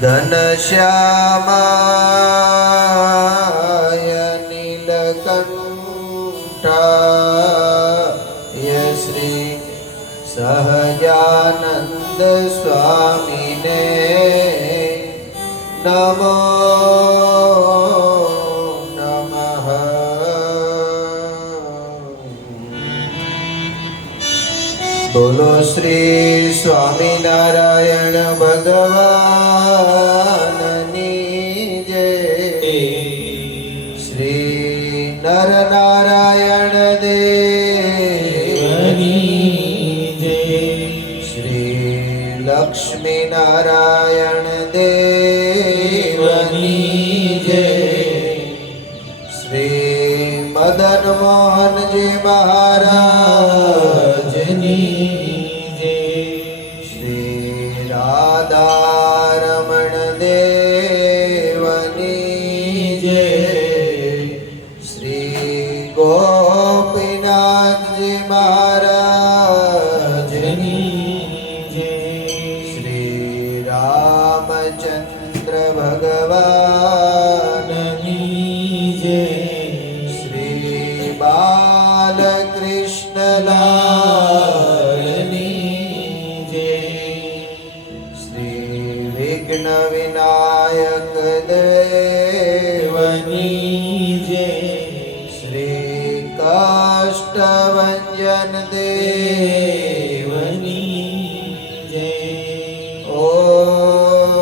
ઘનશ્યામાય નીલકંઠાય શ્રી સહજાનંદ સ્વામીને નમો નમઃ. બોલો શ્રી સ્વામિનારાયણ ભગવાનની જય. શ્રી નરનારાયણ દેવની જય. શ્રી લક્ષ્મી નારાયણ દેવની જય. શ્રી મદન મોહનજી મહારાજની જય. શ્રી રાધારમણ દેવની જય. શ્રી ગોપીનાથજી મહારાજની જય. શ્રી રામચંદ્ર ભગવાનની જય. શ્રી બાલકૃષ્ણલાલની જય. શ્રી વિઘ્ન વિનાયક દેવની જય. શ્રી કાષ્ટભંજન દેવની જય. ઓમ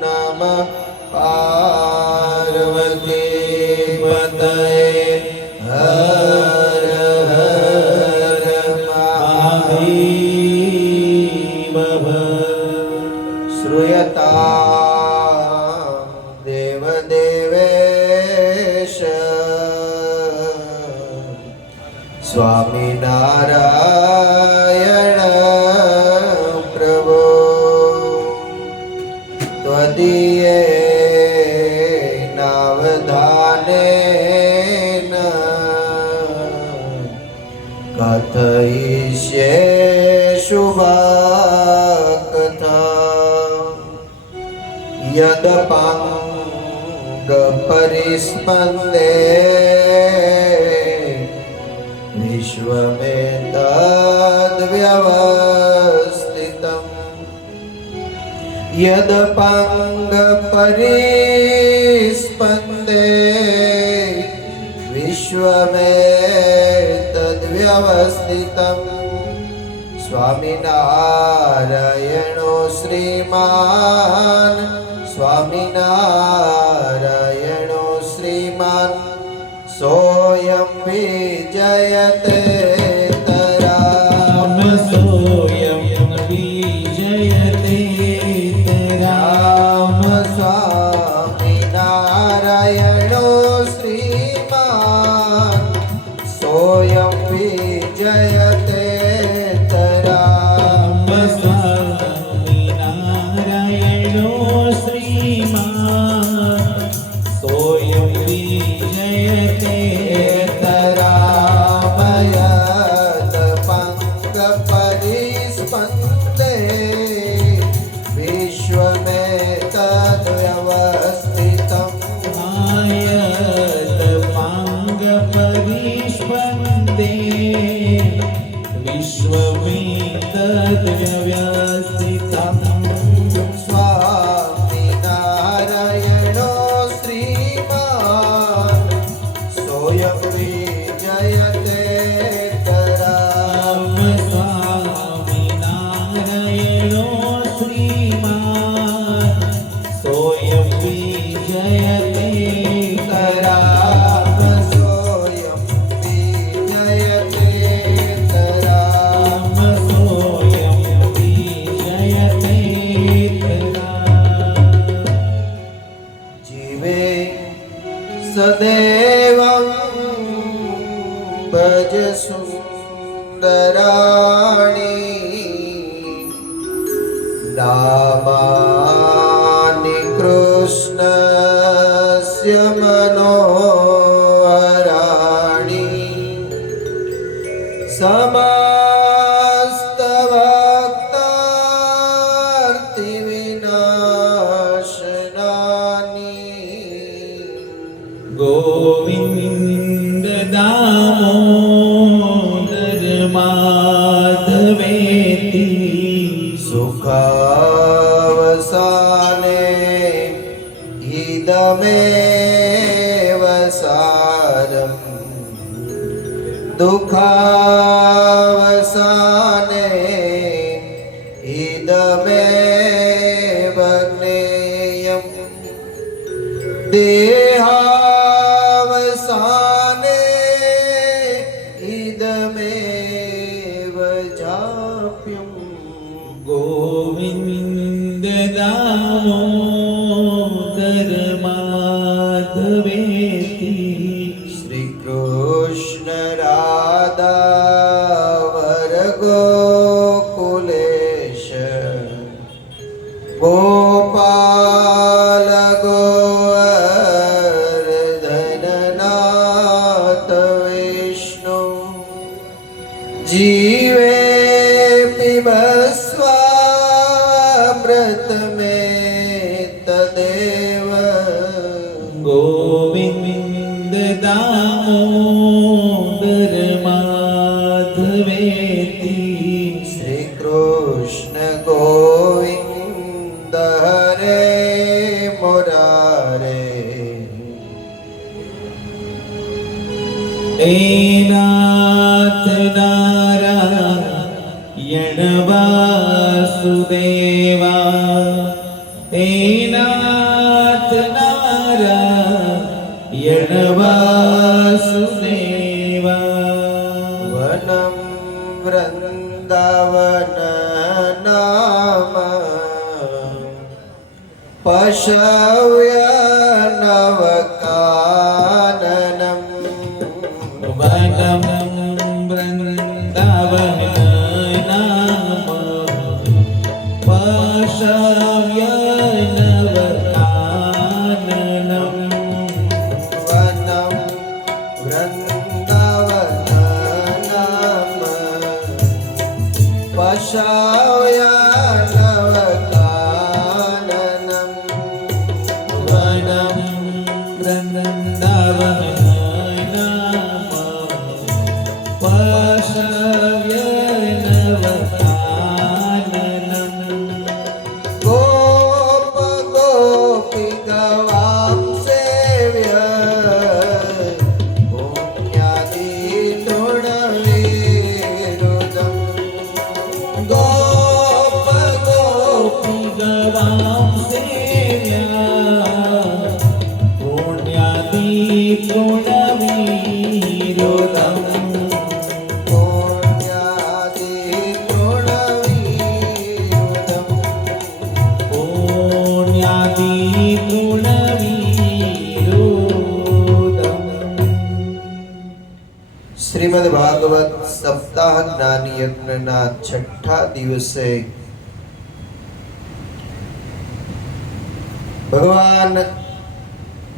નમઃ પાર્વતી પતયે. હર હર મહાદેવ. શ્રૂયતાં દેવદેવેશ સ્વામિનારાયણ પ્રભો. ત્વદીયેનાવધાનેન કથયિષ્યે શુભાકથા. યદપાંગ પરિસ્પંદે વિશ્વમેતદ્વ્યવસ્થિતम्. યદપાંગ પરિસ્પંદે વિશ્વમેતદ્વ્યવસ્થિતम्. સ્વામિનારાયણો શ્રીમાન. સ્વામિનારાયણો શ્રીમાન. સોયં વિજયતે તરામ. સોયં વિજયતે રામ. સ્વામિનારાયણો શ્રીમાન. સોયં વિજયતે તરામ. સ્વામિનારાયણો શ્રીમાન. સોયં વિજયતે તરામયત પંગ પરિસ્પંદે વિશ્વમેતદ્વ્યવસ્થિતम्. આયત પાંગ પરિસ્પંદે વિશ્વમેતદ્વ્યવસ્થિતम्. સ્વામિનારાયણો શ્રીમાન. સોયં વિજયતે તરામ. સ્વામિનારાયણો શ્રીમાન. સોયં વિજયતે તરામ. સોયં વિજયતે તરામ. સોયં વિજયતે જીવે સદેવં ભજ સુંદરાણી. નામાનિ કૃષ્ણસ્ય મનોહરાણી. સમસ્ત ભક્ત સુખાવસાને ઇદમેવ સારમ દુઃખાવસાને ઇદમેવ જ્ઞેયમ દેહાવસાને ઇદમેવ જાપ્યમ ગોવિંદ દામોદર માધવેતી શ્રી કૃષ્ણ રાધા વર ગોકુલેશ ગોપાલ ગોવર્ધનનાથ વિષ્ણુ જીવે પિબસ્વામૃત મેં તદેવ ગોવિંદ દામોદર માધવેતી શ્રી કૃષ્ણ ગોવિંદ હરે મુરારે એ નાથ નારાયણ વાસુદેવા એ નાથ નારાયણ વાસુદેવા વનમ વૃંદાવન નામ પશવ્ય નવકાનનમ વનમ વૃંદાવન નામ પશવ્ય નવકાનનમ વનમ વૃંદાવન નામ પશવ્ય નવકાનનમ વનમ વૃંદાવન નામ પશવ્ય નવકાનનમ ગોપ ગોપી ગવામ સેવ્ય પુણ્યાદી તૃણવિરુદ્ધમ ગોપ ગોપી ગવામ સેવ્યા પુણ્યાદી તૃણવિરુદ્ધમ પુણ્યાદી તૃણવિરુદ્ધમ પુણ્યાદી તૃણવિરુદ્ધમ શ્રીમદ ભાગવત સપ્તાહ જ્ઞાન યજ્ઞના છઠ્ઠા દિવસે ભગવાન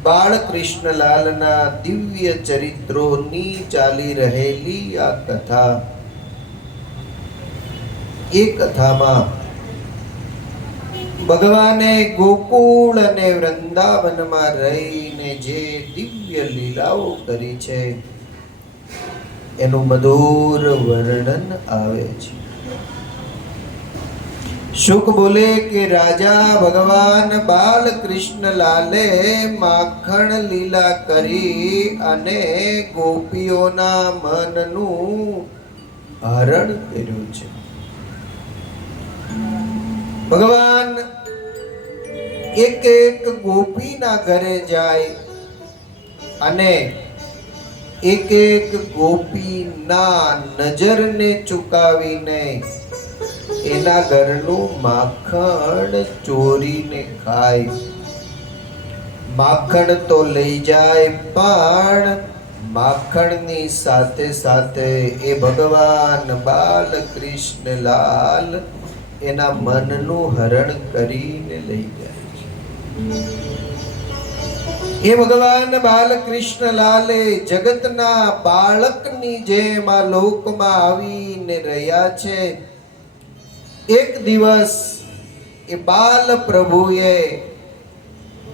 બાળકૃષ્ણલાલના દિવ્ય ચરિત્રોની ચાલી રહેલી આ કથા એ કથામાં ભગવાને ગોકુળ અને વૃંદાવનમાં રહીને જે દિવ્ય લીલાઓ કરી છે એનું મધુર વર્ણન આવે છે. શુક બોલે કે રાજા ભગવાન બાલકૃષ્ણલાલે માખણ લીલા કરી અને ગોપીઓના મનનું હરણ કર્યું છે. ભગવાન એક એક ગોપીના ઘરે જાય અને એક એક ગોપીના નજરને ચૂકાવીને એના ઘરનું માખણ ચોરીને ખાય. માખણ તો લઈ જાય પણ માખણની સાથે સાથે એ ભગવાન બાલકૃષ્ણલાલ એના મનનું હરણ કરીને લઈ જાય છે. એ ભગવાન બાલકૃષ્ણલાલે જગતના બાળકની જેમ આ લોકમાં આવીને રહ્યા છે. એક દિવસ એ બાલ પ્રભુએ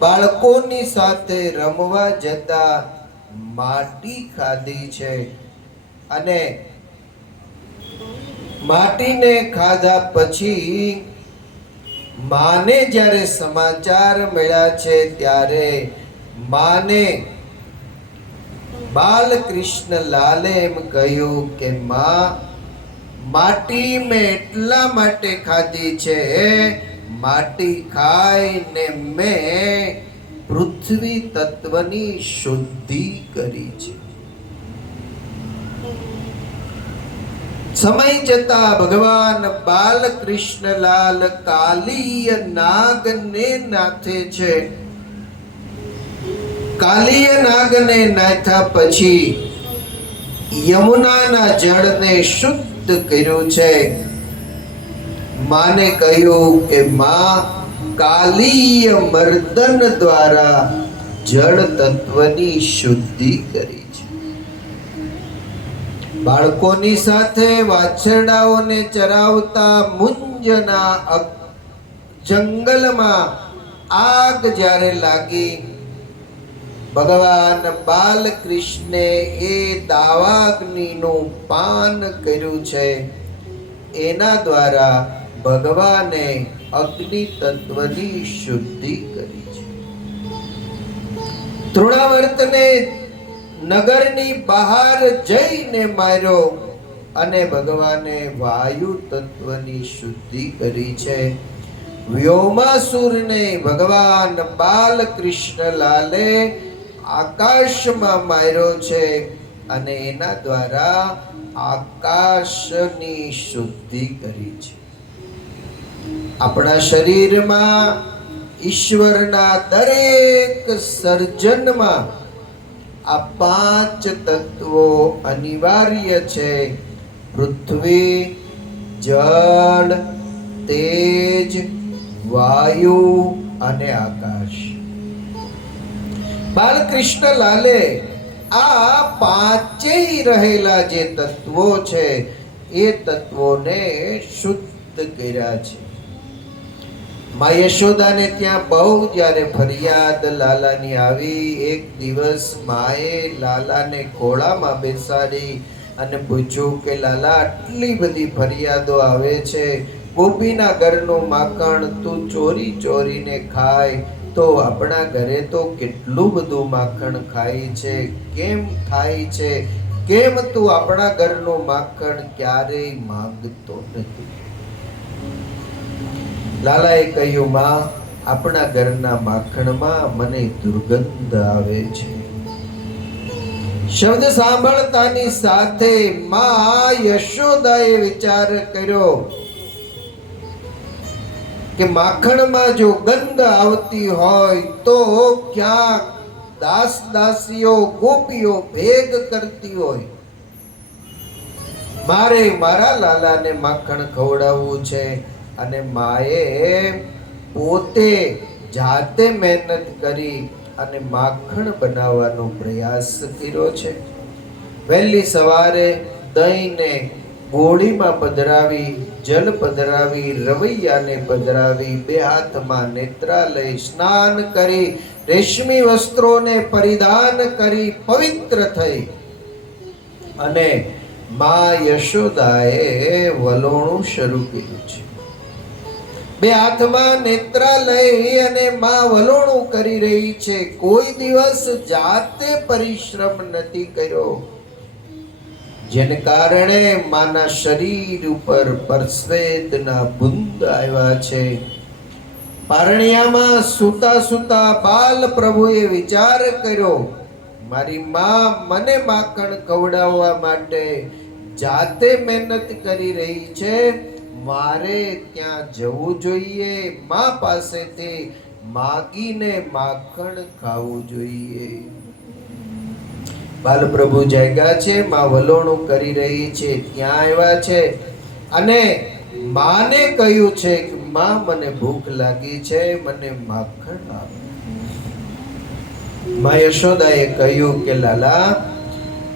બાળકોની સાથે રમવા જતા માટી ખાધી છે અને માટીને ખાધા પછી માને જ્યારે સમાચાર મળ્યા છે ત્યારે માને બાલકૃષ્ણ લાલે એમ કહ્યું કે માં, માટી મેં એટલા માટે ખાધી છે, માટી ખાઈને મેં પૃથ્વી તત્વની શુદ્ધિ કરી છે. સમય જતા ભગવાન બાલકૃષ્ણલાલ કાલીય નાગને નાથે છે. કાલીય નાગને નાથ્યા પછી યમુનાના જળને શુદ્ધ કર્યું છે. માને કહ્યું કે માં, કાલીય મર્દન દ્વારા જળ તત્વની શુદ્ધિ કરી છે. બાળકોની સાથે વાછરડાઓને ચરાવતા મુંજના જંગલમાં આગ જ્યારે લાગી, ભગવાન બાલકૃષ્ણે એ દાવાગ્નિનું પાન કર્યું છે. એના દ્વારા ભગવાને અગ્નિ તત્વની શુદ્ધિ કરી છે. તૃણાવર્તને નગરની બહાર જઈને માર્યો અને ભગવાને વાયુ તત્વની શુદ્ધિ કરી છે. વ્યોમાસુરને ભગવાન બાલકૃષ્ણલાલે આકાશમાં માર્યો છે અને એના દ્વારા આકાશની શુદ્ધિ કરી છે. આપણા શરીરમાં ઈશ્વરના દરેક સર્જનમાં આ 5 તત્વો અનિવાર્ય છે: પૃથ્વી, જળ, તેજ, વાયુ અને આકાશ. બાલકૃષ્ણલાલે આ 5 રહેલા જે તત્વો છે એ તત્વોને શુદ્ધ કર્યા છે. મા યશોદાને ત્યાં બહુ જ્યારે ફરિયાદ લાલાની આવી, એક દિવસ માએ લાલાને ખોળામાં બેસાડી અને પૂછ્યું કે લાલા, આટલી બધી ફરિયાદો આવે છે, ગોપીના ઘરનું માખણ તું ચોરી ચોરીને ખાય, તો આપણા ઘરે તો કેટલું બધું માખણ ખાય છે, કેમ થાય છે? કેમ તું આપણા ઘરનું માખણ ક્યારેય માંગતો નથી? લાલાએ કહ્યું, માં, આપણા ઘરના માખણમાં મને દુર્ગંધ આવે છે. શબ્દ સાંભળતાની સાથે માં યશોદાએ વિચાર કર્યો કે માખણમાં જો ગંધ આવતી હોય તો ક્યાંક દાસ દાસીઓ ગોપીઓ ભેગ કરતી હોય. મારે મારા લાલાને માખણ ખવડાવવું છે. અને માએ પોતે જાતે મહેનત કરી અને માખણ બનાવવાનો પ્રયાસ કર્યો છે. વહેલી સવારે દહીંને ગોળીમાં પધરાવી, જલ પધરાવી, રવૈયાને પધરાવી, 2 હાથમાં નેત્રા લઈ સ્નાન કરી, રેશમી વસ્ત્રોને પરિધાન કરી પવિત્ર થઈ અને મા યશોદાએ વલોણું શરૂ કર્યું છે. 2 હાથમાં નેત્રા લઈ અને માં વલોણું કરી રહી છે. કોઈ દિવસ જાતે પરિશ્રમ નથી કર્યો, જેને કારણે માના શરીર ઉપર પરસ્વેદના બુંદ આવ્યા છે. પારણિયામાં સૂતા સૂતા બાલ પ્રભુએ વિચાર કર્યો, મારી માં મને માખણ ખવડાવવા માટે જાતે મહેનત કરી રહી છે, મારે ત્યાં જવું જોઈએ, માં પાસેથી માગીને માખણ ખાવું જોઈએ. બાલપ્રભુ જાગ્યા છે, માં વલોણું કરી રહી છે, ત્યાં આવ્યા છે અને માને કહ્યું છે કે માં, મને ભૂખ લાગી છે, મને માખણ આપો. માં યશોદાએ કહ્યું કે લાલા,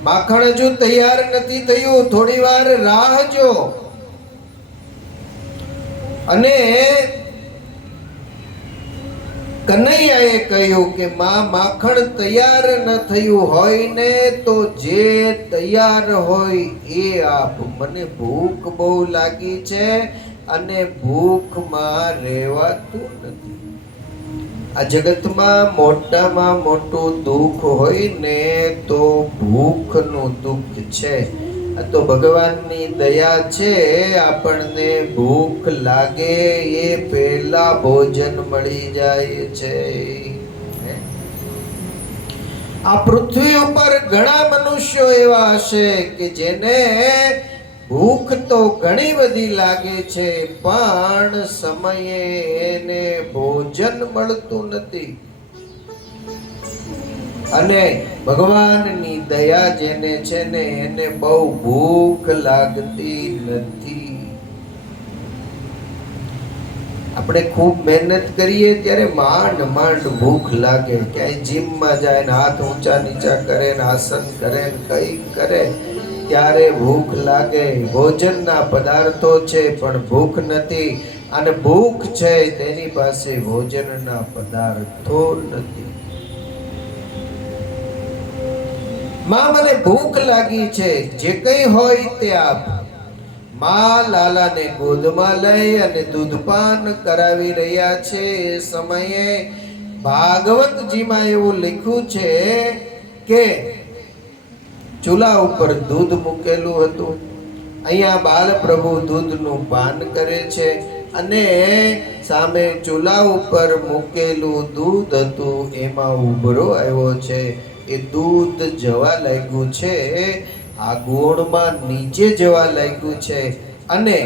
માખણ હજુ તૈયાર નથી થયું, થોડી વાર રાહ જો. અને કનૈયાએ કહ્યું કે માં માખણ તૈયાર ન થયું હોય ને તો જે તૈયાર હોય એ આપ, મને ભૂખ બહુ લાગી છે અને ભૂખમાં રહેવાતું નથી. આ જગતમાં મોટામાં મોટું દુઃખ હોય ને તો ભૂખનું દુઃખ છે. આ તો ભગવાનની દયા છે, આપણને ભૂખ લાગે એ પહેલા ભોજન મળી જાય છે. આ પૃથ્વી ઉપર ઘણા મનુષ્યો એવા હશે કે જેને ભૂખ તો ઘણી બધી લાગે છે પણ સમયે એને ભોજન મળતું નથી. અને ભગવાનની દયા જેને છે ને એને બહુ ભૂખ લાગતી નથી. આપણે ખૂબ મહેનત કરીએ ત્યારે માંડ માંડ ભૂખ લાગે. ક્યાંય જીમમાં જાય ને હાથ ઊંચા નીચા કરે ને આસન કરે ને કઈ કરે ત્યારે ભૂખ લાગે. ભોજનના પદાર્થો છે પણ ભૂખ નથી, અને ભૂખ છે તેની પાસે ભોજનના પદાર્થો નથી. માં મને ભૂખ લાગી છે, જે કઈ હોય તે આપ. માં લાલાને ગોદમાં લઈ અને દૂધપાન કરાવી રહ્યા છે. એ સમયે ભાગવતજીમાં એવું લખ્યું છે કે ચૂલા ઉપર દૂધ મૂકેલું હતું. અહીંયા બાલપ્રભુ દૂધનું પાન કરે છે અને સામે ચૂલા ઉપર મૂકેલું દૂધ હતું એમાં ઉભરો આવ્યો છે. એ દૂધ જવા લાગ્યું છે, આ ગોળમાં નીચે જવા લાગ્યું છે અને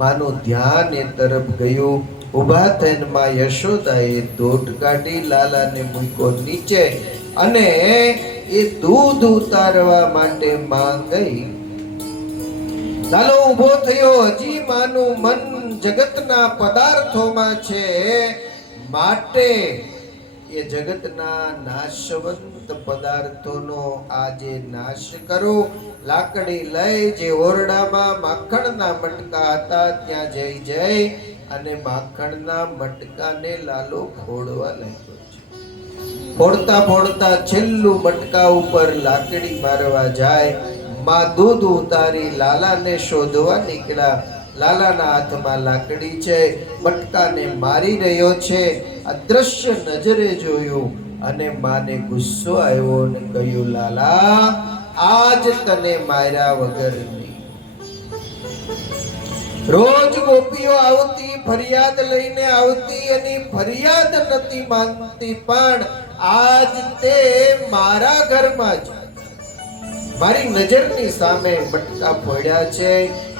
માનું ધ્યાન એ તરફ ગયું. ઊભા થઈને માં યશોદાએ દોટ કાઢી લાલાને મૂક્યો નીચે અને એ દૂધ ઉતારવા માટે માં ગઈ. લાલો ઊભો થયો. હજી માનું મન જગતના પદાર્થોમાં છે, માટે એ જગતના નાશવંત પદાર્થોનો આજે નાશ કરો. લાકડી લઈ જે ઓરડામાં માખણના મટકા હતા ત્યાં જઈ અને માખણના મટકાને લાલો ફોડવા લાગ્યો છે. ફોડતા ફોડતા છેલ્લું મટકા ઉપર લાકડી મારવા જાય. માં દૂધ ઉતારી લાલાને શોધવા નીકળ્યા. લાલાના હાથમાં લાકડી છે, મટકાને મારી રહ્યો છે. અદ્રશ્ય નજરે જોયું અને માને ગુસ્સો આવ્યો અને કહ્યું, લાલા આજ તને માર્યા વગર નહીં. રોજ ગોપીઓ આવતી, ફરિયાદ લઈને આવતી, એની ફરિયાદ નથી માનતી, પણ આજ તે મારા ઘરમાં જ મારી નજરની સામે મટકા ફોડ્યા છે.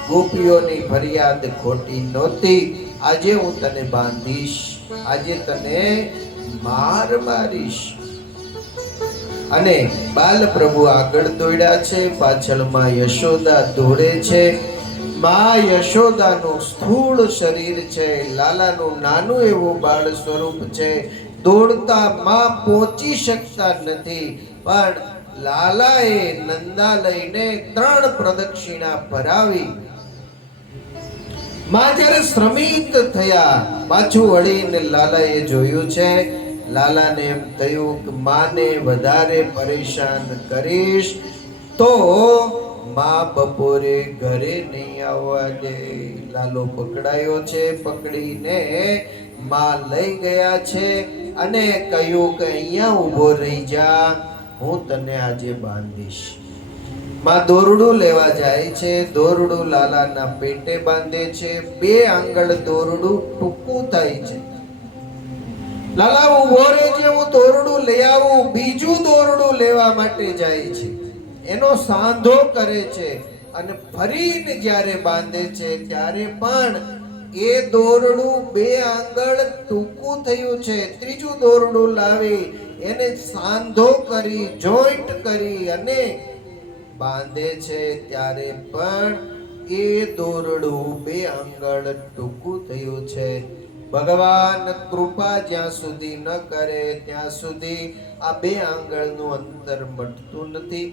ગોપીઓની ફરિયાદ ખોટી નહોતી. આજે હું તને બાંધીશ, આજે તને માર મારીશ. અને બાલપ્રભુ આગળ દોડ્યા છે, પાછળમાં યશોદા દોડે છે. માં યશોદાનું સ્થૂળ શરીર છે, લાલાનું નાનું એવું બાળ સ્વરૂપ છે. દોડતા માં પહોંચી શકતા નથી, પણ લાલાએ નંદા લઈને 3 પ્રદક્ષિણા ભરાવી. માં જ્યારે શ્રમિત થયા, પાછું વળીને લાલાએ જોયું છે. લાલાને એમ થયું કે માને વધારે પરેશાન કરીશ તો માં બપોરે ઘરે નહીં આવવા દે. લાલો પકડાયો છે, પકડીને માં લઈ ગયા છે અને કહ્યું કે અહીંયા ઊભો રહી જા, હું તને આજે બાંધીશ. માં દોરડું લેવા જાય છે. દોરડું લાલાના પેટે બાંધે છે. 2 આંગળ દોરડું ટૂંકું થાય છે. લાલા ઊભો રહે છે, હું દોરડું લઈ આવું. બીજું દોરડું લેવા માટે જાય છે, એનો સાંધો કરે છે અને ફરીને જ્યારે બાંધે છે ત્યારે પણ એ દોરડું 2 આંગળ ટૂંકું થયું છે. ત્રીજું દોરડું લાવી એને સાંધો કરી, જોઈન્ટ કરી અને બાંધે છે ત્યારે પણ એ દોરડું 2 આંગળ ટૂંકું થયું છે. ભગવાન કૃપા જ્યાં સુધી ન કરે ત્યાં સુધી આ 2 આંગળનું અંતર મટતું નથી.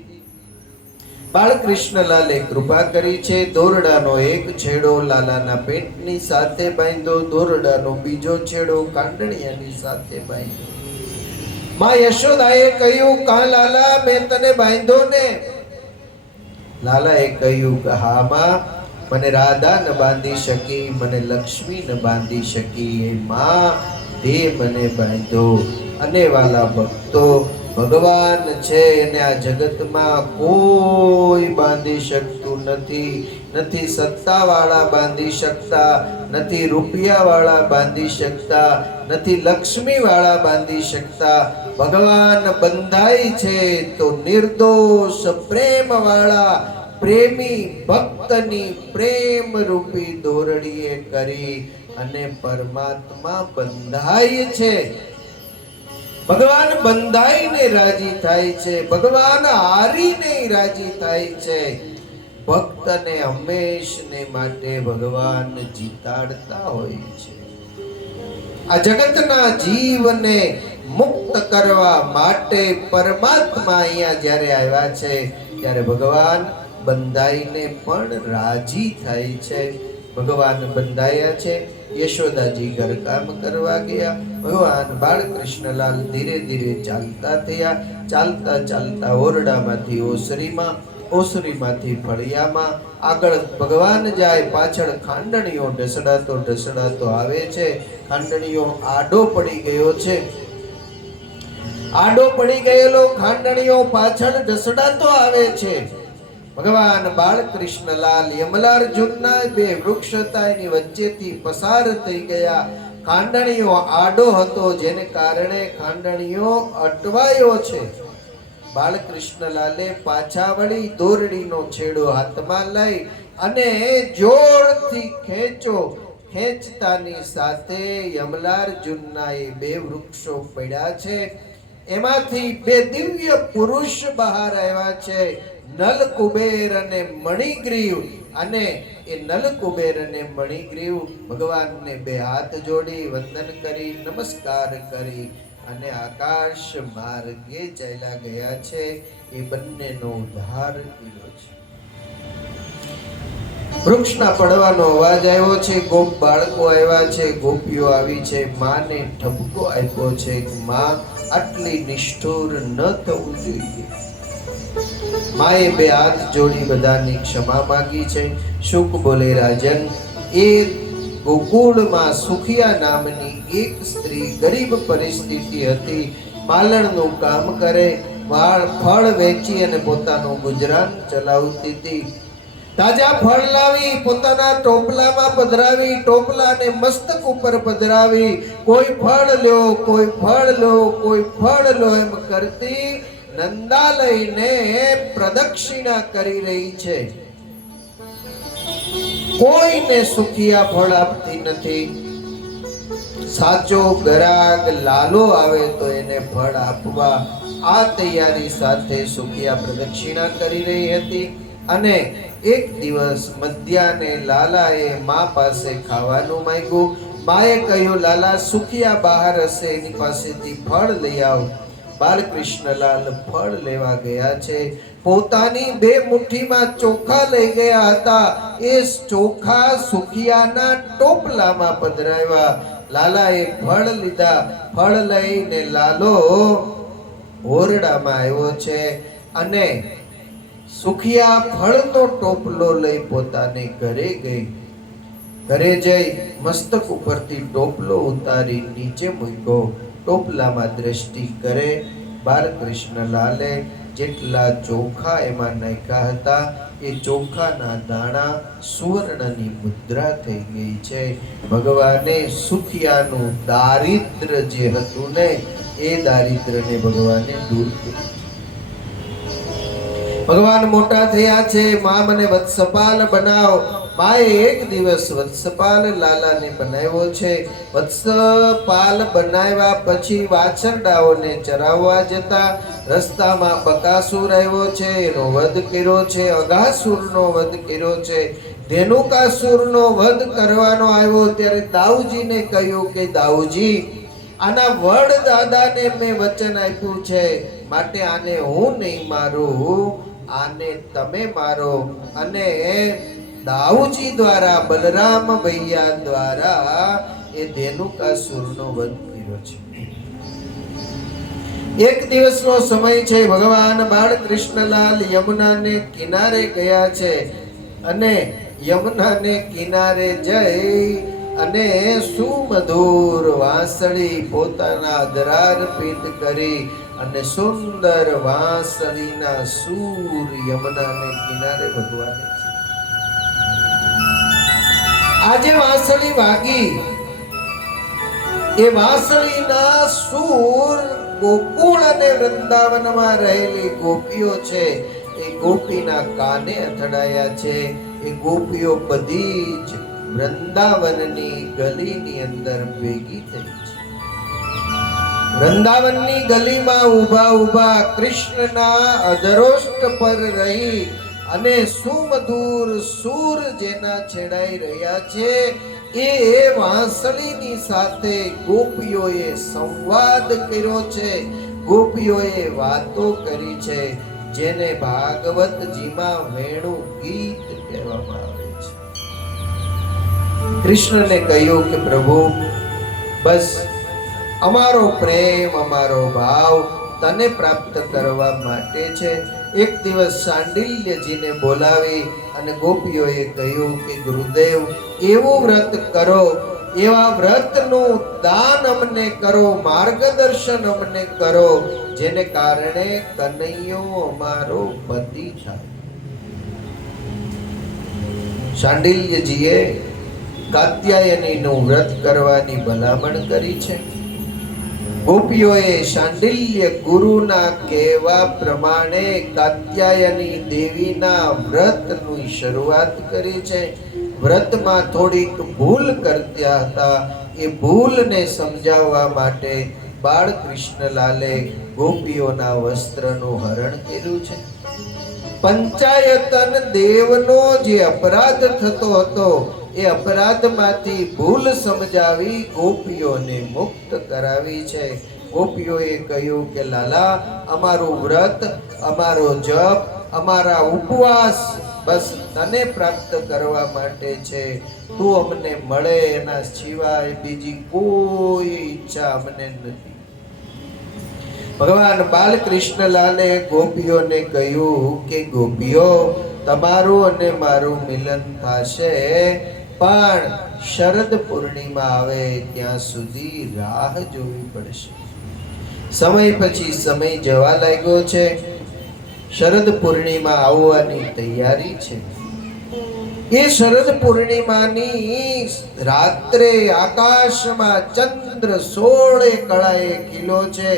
બાળકૃષ્ણલાલે કૃપા કરી છે. દોરડાનો એક છેડો લાલાના પેટની સાથે બાંધ્યો, દોરડાનો બીજો છેડો કાંડણિયાની સાથે બાંધ્યો. માં યશોદાએ કહ્યું, કા લાલા, મેં તને બાંધ્યો ને? લાલાએ કહ્યું કે હા માં, મને રાધા ન બાંધી શકી, મને લક્ષ્મી ન બાંધી શકી, એ માં તે મને બાંધ્યો. અને વાલા ભક્તો, ભગવાન છે અને આ જગતમાં કોઈ બાંધી શકતું નથી. નથી સત્તાવાળા બાંધી શકતા, નથી રૂપિયાવાળા બાંધી શકતા, નથી લક્ષ્મીવાળા બાંધી શકતા. ભગવાન બંધાય છે તો નિર્દોષ પ્રેમવાળા પ્રેમી ભક્તની પ્રેમ રૂપી દોરડીએ કરી અને પરમાત્મા બંધાય છે. ભગવાન બંધાઈને રાજી થાય છે, ભગવાન હારીને રાજી થાય છે. ભક્તને હંમેશને માટે ભગવાન જીતાડતા હોય છે. આ જગતના જીવને મુક્ત કરવા માટે પરમાત્મા અહીંયા જ્યારે આવ્યા છે ત્યારે ભગવાન બંધાઈને પણ રાજી થાય છે. ભગવાન બંધાયા છે. યશોદાજી ઘરકામ કરવા ગયા. ભગવાન બાળકૃષ્ણલાલ ધીરે ધીરે ચાલતા થયા. ચાલતા ચાલતા ઓરડામાંથી ઓસરીમાં, ઓસરીમાંથી ફળિયામાં. આગળ ભગવાન જાય, પાછળ ખાંડણીઓ ઢસડાતો ઢસડાતો આવે છે. ખાંડણીઓ આડો પડી ગયો છે. આડો પડી ગયેલો ખાંડણીઓ પાછળ ઢસડાતો આવે છે. ભગવાન બાળકૃષ્ણલાલ યમલાર્જુનના બે વૃક્ષ હતા એની વચ્ચેથી પસાર થઈ ગયા. ખાંડણીઓ આડો હતો જેને કારણે ખાંડણીઓ અટવાયો છે. બાળકૃષ્ણલાલે પાછા વળી દોરડીનો છેડો હાથમાં લઈ અને જોરથી ખેંચો. ખેંચતાની સાથે યમલાર્જુનના એ બે વૃક્ષો પડ્યા છે. એમાંથી બે દિવ્ય પુરુષ બહાર આવ્યા છે, નલ કુબેર અને મણિગ્રીવ. અને એ નલ કુબેર અને મણિગ્રીવ ભગવાનને બે હાથ જોડી વંદન કરી, નમસ્કાર કરી અને આકાશ માર્ગે ચાલ્યા ગયા છે. એ બંનેનો ઉદ્ધાર કર્યો છે. વૃક્ષના પડવાનો અવાજ આવ્યો છે. ગોપ બાળકો આવ્યા છે, ગોપીઓ આવી છે. માને ઠપકો આપ્યો છે, માં આટલી નિષ્ઠુર ન થવું જોઈએ. માએ બે હાથ જોડી બધાની ક્ષમા માંગી છે. શુક બોલે, રાજન, એ ગોકુળમાં સુખિયા નામની એક સ્ત્રી ગરીબ પરિસ્થિતિ હતી. માલણનું કામ કરે, ફળ વેચી અને પોતાનું ગુજરાન ચલાવતી હતી. તાજા ફળ લાવી પોતાના ટોપલામાં પધરાવી, ટોપલાને મસ્તક ઉપર પધરાવી, કોઈ ફળ લ્યો, કોઈ ફળ લો, કોઈ ફળ લો એમ કરતી નંદાલયને પ્રદક્ષિણા કરી રહી છે. કોઈને સુખિયા ફળ આપતી નથી. સાચો ગરાગ લાલો આવે તો એને ફળ આપવા આ તૈયારી સાથે સુખિયા પ્રદક્ષિણા કરી રહી હતી. અને એક દિવસ મધ્યાહને લાલાએ મા પાસે ખાવાનું માંગ્યું. માએ કહ્યું, લાલા, સુખિયા બહાર હશે, એની પાસેથી ફળ લઈ આવ. બાલકૃષ્ણલાલ ફળ લેવા ગયા છે. પોતાની બે મુઠ્ઠીમાં ચોખા લઈ ગયા હતા. એ ચોખા સુખિયાના ટોપલામાં પધરાવ્યા. લાલાએ ફળ લીધા. ફળ લઈને લાલો ઓરડામાં આવ્યો છે અને સુખિયા ફળનો ટોપલો લઈ પોતાને ઘરે ગઈ. ઘરે જઈ મસ્તક ઉપરથી ટોપલો ઉતારી નીચે મૂક્યો. ટોપલામાં દ્રષ્ટિ કરે. બાલકૃષ્ણલાલે જેટલા ચોખા એમાં નાખ્યા હતા એ ચોખાના દાણા સુવર્ણની મુદ્રા થઈ ગઈ છે. ભગવાને સુખિયાનું દારિદ્ર જે હતું ને એ દારિદ્રને ભગવાને દૂર કર્યું. ભગવાન મોટા થયા છે. મા મને વત્સપાલ બનાવ. માએ એક દિવસ વત્સપાલ લાલાને બનાવ્યો છે. વત્સપાલ બનાવ્યા પછી વાછરડાઓને ચરાવવા જતા રસ્તામાં બકાસુર આવ્યો છે, એનો વધ કર્યો છે. અઘાસુરનો વધ કર્યો છે. ધેનુકાસુરનો વધ કરવાનો આવ્યો ત્યારે દાઉજીને કહ્યું કે દાઉજી, આના વડ દાદાને મેં વચન આપ્યું છે, માટે આને હું નહીં મારું, આને તમે મારો. અને દાઉજી દ્વારા, બલરામ ભૈયા દ્વારા એ ધેનુકાસુરનો વધ કર્યો છે. એક દિવસનો સમય છે. ભગવાન બાળકૃષ્ણલાલ યમુનાને કિનારે ગયા છે અને યમુનાને કિનારે જઈ અને સુમધુર વાંસળી પોતાના અધરાર્પિત કરી અને સુંદર વાંસળીના સૂર યમુનાને કિનારે ભગવાને છે. આજે વાંસળી વાગી, એ વાંસળીના સૂર ગોકુળ અને વૃંદાવનમાં રહેલી ગોપીઓ છે એ ગોપીના કાને અથડાયા છે. એ ગોપીઓ બધી જ વૃંદાવનની ગલીની અંદર ભેગી થઈ છે. વૃંદાવનની ગલીમાં ઊભા ઊભા કૃષ્ણના અધરોષ્ટ પર રહી અને સુમધુર સૂર જેના છેડાઈ રહ્યા છે એ વાંસળીની સાથે ગોપીઓએ સંવાદ કર્યો છે. ગોપીઓએ વાતો કરી છે, જેને ભાગવતજીમાં વેણુ ગીત કહેવામાં આવે છે. કૃષ્ણને કહ્યું કે પ્રભુ, બસ અમારો પ્રેમ, અમારો ભાવ તને પ્રાપ્ત કરવા માટે છે. એક દિવસ શાંડિલ્યજીને બોલાવી અને ગોપીઓએ કહ્યું કે ગુરુદેવ, એવું વ્રત કરો, એવા વ્રતનું દાન અમને કરો, માર્ગદર્શન અમને કરો, જેને કારણે કનૈયો અમારો પતિ થાય. શાંડિલ્યજીએ કાત્યાયનીનું વ્રત કરવાની ભલામણ કરી છે. ગોપીઓએ શાંડિલ્ય ગુરુના કહેવા પ્રમાણે કાત્યાયની દેવીના વ્રતની શરૂઆત કરી છે. વ્રતમાં થોડીક ભૂલ કરતા હતા. એ ભૂલને સમજાવવા માટે બાળકૃષ્ણલાલે ગોપીઓના વસ્ત્રનું હરણ કર્યું છે. પંચાયતન દેવનો જે અપરાધ થતો હતો એ અપરાધમાંથી ભૂલ સમજાવી ગોપીઓને મુક્ત કરાવી છે. ગોપીઓએ કહ્યું કે લાલા, અમારું વ્રત, અમારો જપ, અમારા ઉપવાસ બસ તને પ્રાપ્ત કરવા માટે છે. તું અમને મળે એના સિવાય બીજી કોઈ ઈચ્છા અમને નથી. ભગવાન બાલકૃષ્ણલાલે ગોપીઓને કહ્યું કે ગોપીઓ, તમારું અને મારું મિલન થશે, પણ શરદ પૂર્ણિમા આવે ત્યાં સુધી રાહ જોવી પડશે. સમય પછી સમય જવા લાગ્યો છે. શરદ પૂર્ણિમા આવવાની તૈયારી છે. એ શરદ પૂર્ણિમાની રાત્રે આકાશમાં ચંદ્ર 16 કળાએ ખીલો છે.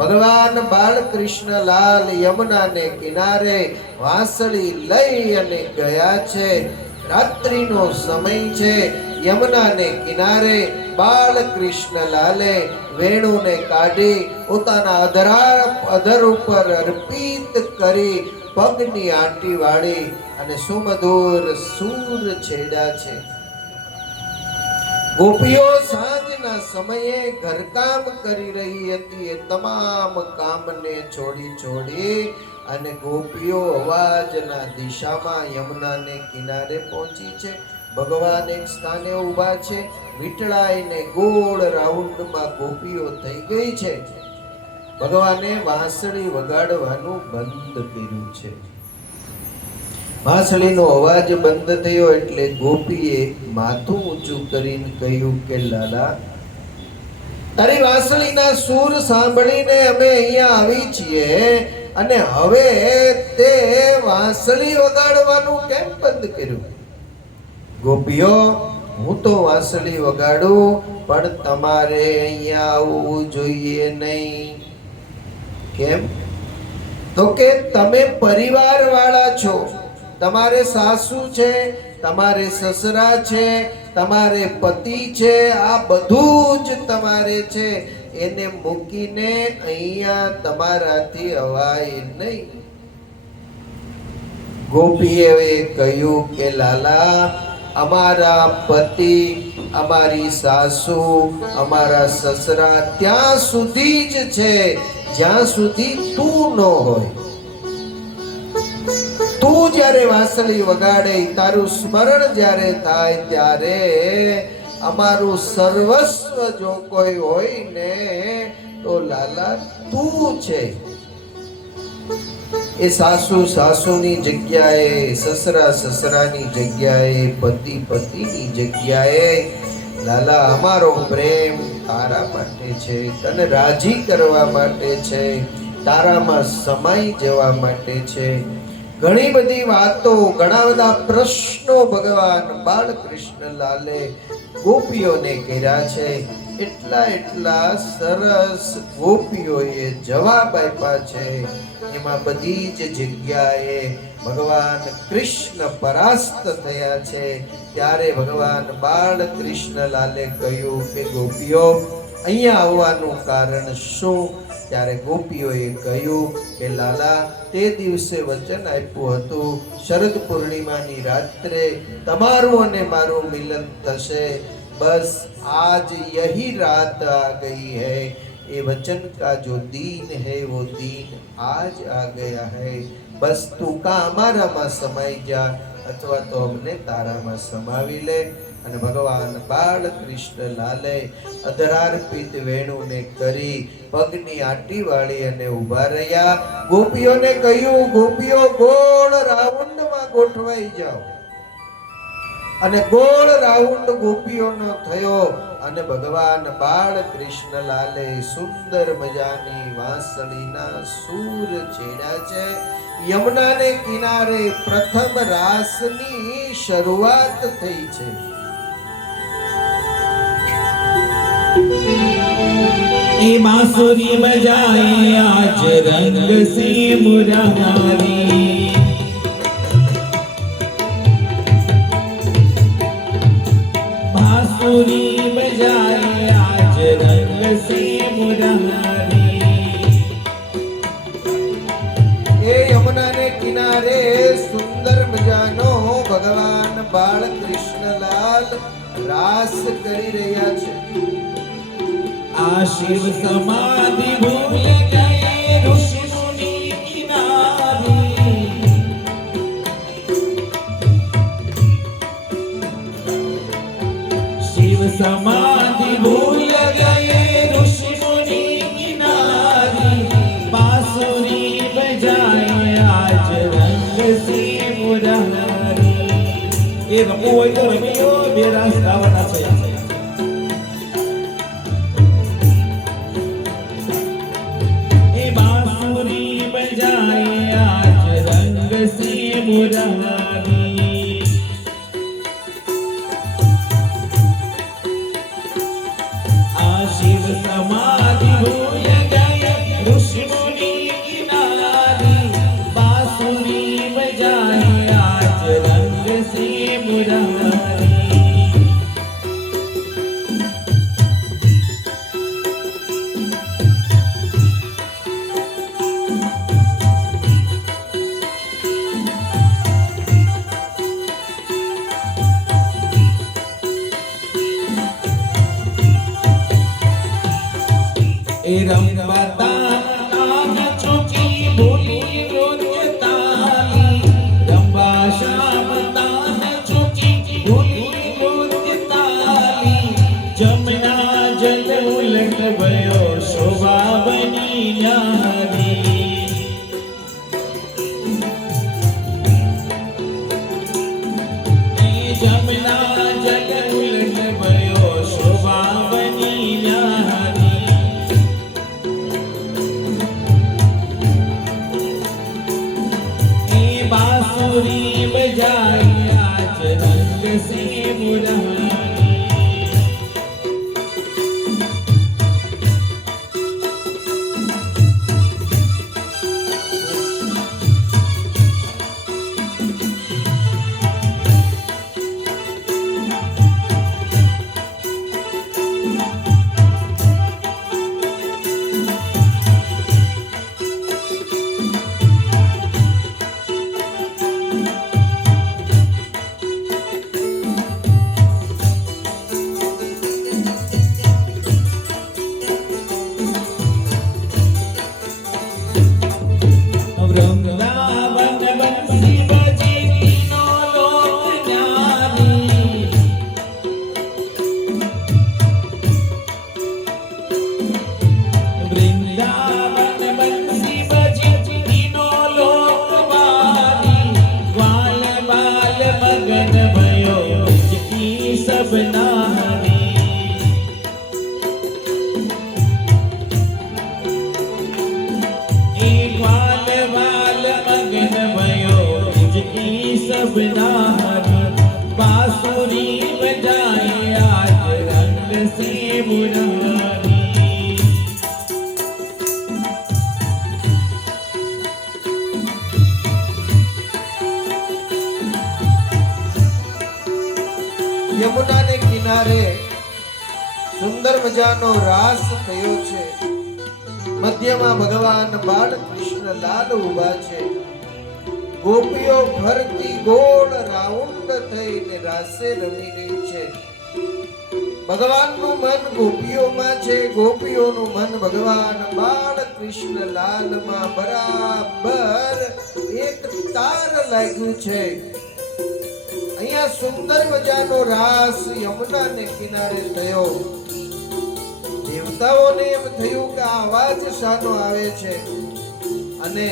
ભગવાન બાલકૃષ્ણલાલ યમુનાને કિનારે વાંસળી લઈ અને ગયા છે. રાત્રિનો સમય છે. યમુનાને કિનારે બાલકૃષ્ણલાલે વેણુને કાઢી પોતાના અધર ઉપર અર્પિત કરી પગની આંટી વાળી અને સુમધુર સૂર છેડ્યા છે. ગોપીઓ સાંજના સમયે ઘરકામ કરી રહી હતી. એ તમામ કામને છોડી અને ગોપીઓ અવાજના દિશામાં યમુનાને કિનારે પહોંચી છે. ભગવાન એક સ્થાને ઊભા છે. વીટળાઈને ગોળ રાઉન્ડમાં ગોપીઓ થઈ ગઈ છે. ભગવાને વાંસળી વગાડવાનું બંધ કર્યું છે. વાંસળીનો અવાજ બંધ થયો એટલે ગોપીએ માથું ઊંચું કરીને કહ્યું કે લાલા, તારી વાંસળીના સૂર સાંભળીને અમે અહીંયા આવી છીએ, અને હવે તે વાંસળી વગાડવાનું કેમ બંધ કર્યું? ગોપીઓ, હું તો વાંસળી વગાડું, પણ તમારે અહીંયા આવવું જોઈએ નહીં. કેમ? તો કે તમે પરિવાર વાળા છો. તમારે સાસુ છે, તમારે સસરા છે, તમારે પતિ છે, આ બધું જ તમારે છે. એને મૂકીને અહીંયા તમારાથી અવાય નહીં. ગોપીએ કહ્યું કે લાલા, અમારા પતિ, અમારી સાસુ, અમારા સસરા ત્યાં સુધી જ છે જ્યાં સુધી તું ન હોય. તું જ્યારે વાંસળી વગાડે, તારું સ્મરણ જ્યારે થાય ત્યારે અમારું સર્વસ્વ જો કોઈ હોય ને તો લાલા તું છે. એ સાસુ સાસુની જગ્યાએ, સસરા સસરાની જગ્યાએ, પતિ પતિની જગ્યાએ લાલા અમારો પ્રેમ તારા માટે છે, તને રાજી કરવા માટે છે, તારામાં સમાઈ જવા માટે છે. ઘણી બધી વાતો, ઘણા બધા પ્રશ્નો ભગવાન બાલકૃષ્ણ લાલે ગોપીઓને કર્યા છે. એટલા સરસ ગોપીઓએ જવાબ આપ્યા છે. એમાં બધી જ જગ્યાએ ભગવાન કૃષ્ણ પરાસ્ત થયા છે. ત્યારે ભગવાન બાલકૃષ્ણ લાલે કહ્યું કે ગોપીઓ, અહીંયા આવવાનું કારણ શું? ત્યારે ગોપીઓએ કહ્યું કે લાલા, તે દિવસે વચન આપ્યું હતું શરદ પૂર્ણિમાની રાત્રે તમારું અને મારું મિલન થશે. बस आज यही रात आ गई है. ये वचन का जो दिन है वो दिन आज आ गया है. बस તું કા અમારામાં સમાઈ જા અથવા તો અમને તારામાં સમાવી લે. અને ભગવાન બાલકૃષ્ણ લાલે અધરાર્પિત વેણુને કરી પગની આંટી વાળી અને ઊભા રહ્યા. ગોપીઓને કહ્યું, ગોપીઓ ગોળ રાઉન્ડમાં ગોઠવાઈ જાઓ. અને ગોળ રાઉન્ડ ગોપીઓનો થયો અને ભગવાન બાલકૃષ્ણ લાલે સુંદર મજાની વાંસળીના સૂર છેડ્યા છે. યમુનાને કિનારે પ્રથમ રાસની શરૂઆત થઈ છે. એ બાંસુરી બજાએ આજ રંગ સે મુરારી. बांसुरी बजाए आज रंग से मुरारी. એ યમુનાને કિનારે સુંદર મજાનો ભગવાન બાલકૃષ્ણલાલ રાસ કરી રહ્યા છે. आ शिव समाधि भूल गए ऋषि मुनि किनारे. शिव समाधि भूल गए ऋषि मुनि किनारे. बांसुरी बजाए आज रंग से मुरारी. ये रमो હોય તો રમ્યો, બે રાસ ગાવાના છે. मुरारी. आ शिव समाधि भूल गए ऋषि मुनि किनारी. बांसुरी बजाए आज रंग से मुरारी. रंबता नाग चुकी भूली नृत्य ताली. रंबा श्याम तान चुकी भूली नृत्य ताली. जमुना जल उलट भयो शोभा बनी न्यारी. जमुना जल उलट भयो शोभा बनी न्यारी. बांसुरी बजाए आज रंग से मुरारी. मुरारी एक वाल वाल मगन भयो तुझकी सब नारी बांसुरी बजाए आज रंग से मुरारी યમુનાને કિનારે સુંદર મજાનો રાસ થયો છે. મધ્યમાં ભગવાન બાળકૃષ્ણ લાલ ઊભા છે. ગોપીઓ ફરતી ગોળ રાઉન્ડ થઈને રાસે રમી રહી છે. ભગવાનનું મન ગોપીઓમાં છે, ગોપીઓનું મન ભગવાન બાળકૃષ્ણ લાલમાં બરાબર એક તાર લાગ્યું છે. અહીંયા સુંદર મજાનો રાસ યમુનાને કિનારે થયો. દેવતાઓને એમ થયું કે આ અવાજ શાનો આવે છે, અને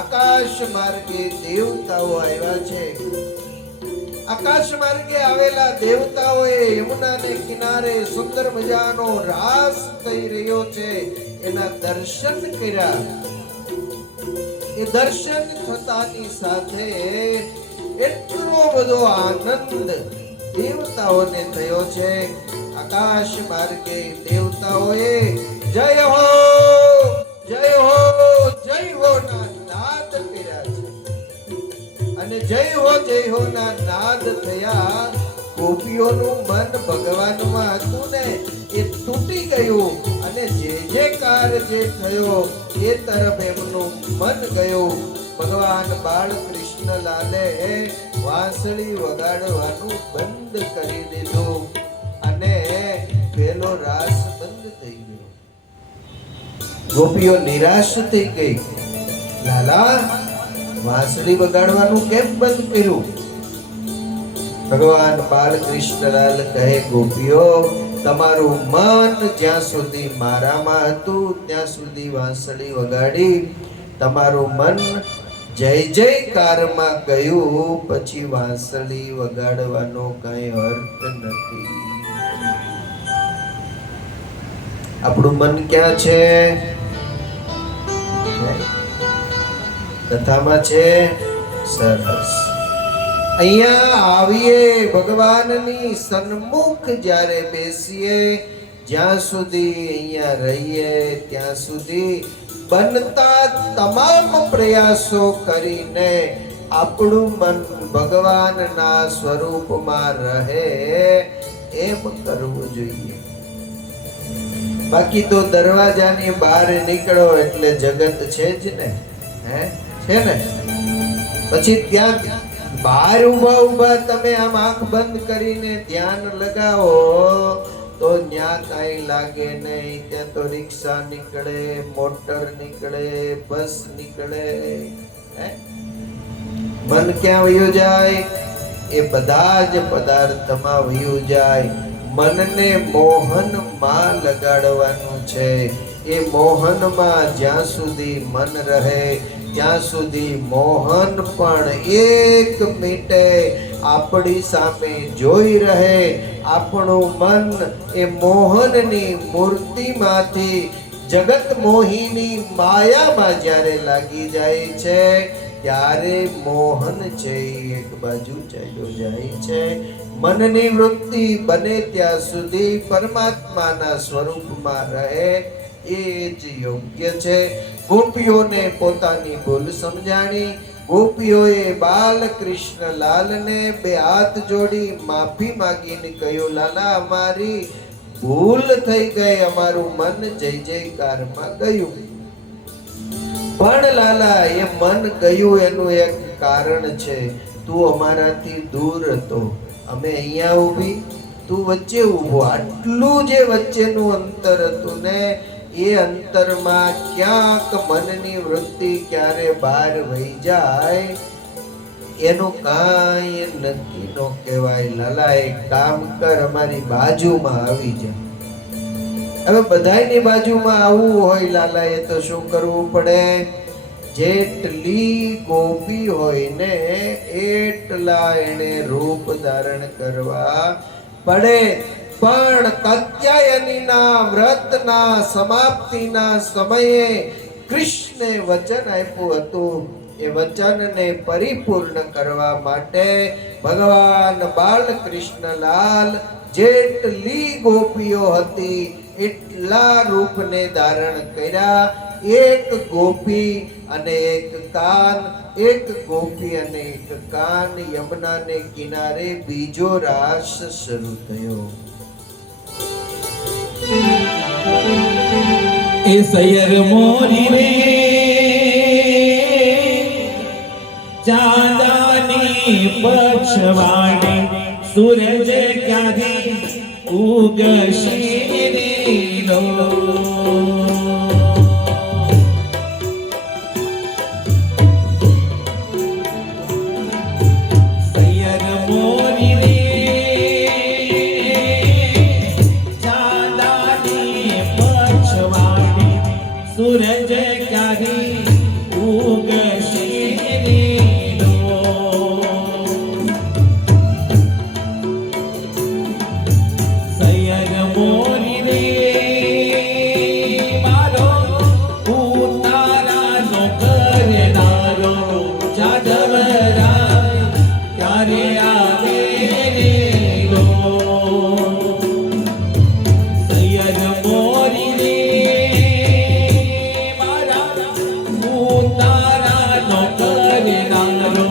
આકાશ માર્ગે દેવતાઓ આવ્યા છે. આકાશ માર્ગે આવેલા દેવતાઓએ યમુનાને કિનારે સુંદર મજાનો રાસ થઈ રહ્યો છે એના દર્શન કર્યા. એ દર્શન થતાની સાથે એટલો બધો આનંદ દેવતાઓને થયો છે. આકાશ માર્ગે દેવતાઓએ જય હો જય હો જય હો ના નાદ કર્યા છે. અને જય હો ના નાદ થયા. ગોપીઓનું મન ભગવાનમાં હતું ને એ તૂટી ગયું, અને જે જે થયો એ તરફ એમનું મન ગયું. ભગવાન બાળકૃષ્ણ લાલે વાંસળી વગાડવાનું બંધ કરી દીધું, અને પેલો રાસ બંધ થઈ ગયો. ગોપીઓ નિરાશ થઈ ગઈ. લાલા, વાંસળી વગાડવાનું કેમ બંધ કર્યું? ભગવાન બાળકૃષ્ણલાલ કહે, ગોપીઓ, તમારું મન જ્યાં સુધી મારામાં હતું ત્યાં સુધી વાંસળી વગાડી. તમારું મન જય જયકારમાં ગયું પછી વાંસળી વગાડવાનો કઈ અર્થ નથી. આપણું મન ક્યાં છે? કથામાં છે. સરસ. અહીંયા આવીએ, ભગવાનની સન્મુખ જ્યારે બેસીએ, જ્યાં સુધી અહીંયા રહીએ ત્યાં સુધી બનતા તમામ પ્રયાસો કરીને આપણું મન ભગવાનના સ્વરૂપમાં રહે એમ કરવું જોઈએ. બાકી તો દરવાજાની બહાર નીકળો એટલે જગત છે જ ને, છે ને. પછી ત્યાં બહાર ઊભા તમે આમ આંખ બંધ કરીને ધ્યાન લગાવો તો ત્યાં કાંઈ લાગે નહીં. ત્યાં તો રિક્ષા નીકળે, મોટર નીકળે, બસ નીકળે. મન ક્યાં વયું જાય? એ બધા જ પદાર્થમાં વયું જાય. મનને મોહનમાં લગાડવાનું છે. એ મોહનમાં જ્યાં સુધી મન રહે ત્યાં સુધી મોહન પણ એક મીટે આપણી સામે જોઈ રહે. આપણું મન એ મોહનની મૂર્તિમાંથી જગત મોહિની માયામાં જ્યારે લાગી જાય છે ત્યારે મોહન છે એક બાજુ ચાલ્યો જાય છે. મનની વૃત્તિ બને ત્યાં સુધી પરમાત્માના સ્વરૂપમાં રહે એ જ યોગ્ય છે. ગોપીઓને પોતાની ભૂલ સમજાણી. ગોપીઓએ બાલકૃષ્ણ લાલને બે હાથ જોડી માફી માંગીને કહ્યું, લાલા, અમારી ભૂલ થઈ ગઈ, અમારું મન જય જયકારમાં ગયું. પણ લાલા, એ મન ગયું એનું એક કારણ છે. તું અમારાથી દૂર હતો, અમે અહીંયા ઊભી, તું વચ્ચે ઊભો. આટલું જે વચ્ચેનું અંતર હતું ને એ અંતરમાં ક્યાંક મનની વૃત્તિ ક્યારે બહાર વહી જાય એનું કાંઈ નક્કી ન કહેવાય. લાલા, એક કામ કર, અમારી બાજુમાં આવી જા. હવે બધાયની બાજુમાં આવવું હોય લાલા, એ તો શું કરવું પડે? જેટલી ગોપી હોય ને એટલા એને રૂપ ધારણ કરવા પડે. પણ કાત્યાયનીના વ્રતના સમાપ્તિના સમયે કૃષ્ણે વચન આપ્યું હતું. એ વચનને પરિપૂર્ણ કરવા માટે ભગવાન બાલકૃષ્ણલાલ જેટલી ગોપીઓ હતી એટલા રૂપને ધારણ કર્યા. એક ગોપી અને એક કાન, એક ગોપી અને એક કાન. યમુનાને કિનારે બીજો રાસ શરૂ થયો. એ સૈયર મોરી રે ચાંદાની પછવાડે સૂરજ ક્યાંથી ઉગશે રે લો. સૈયર મોરી રે ચાંદાની પછવાડે સૂરજ ક્યાંથી ઉગશે રે લો. સૈયર મોરી રે મારો ઉતારાનો કરનારો જાદવરાય ક્યારે આવે રે લો. સૈયર મોરી રે મારા ઉતારાનો કરનારો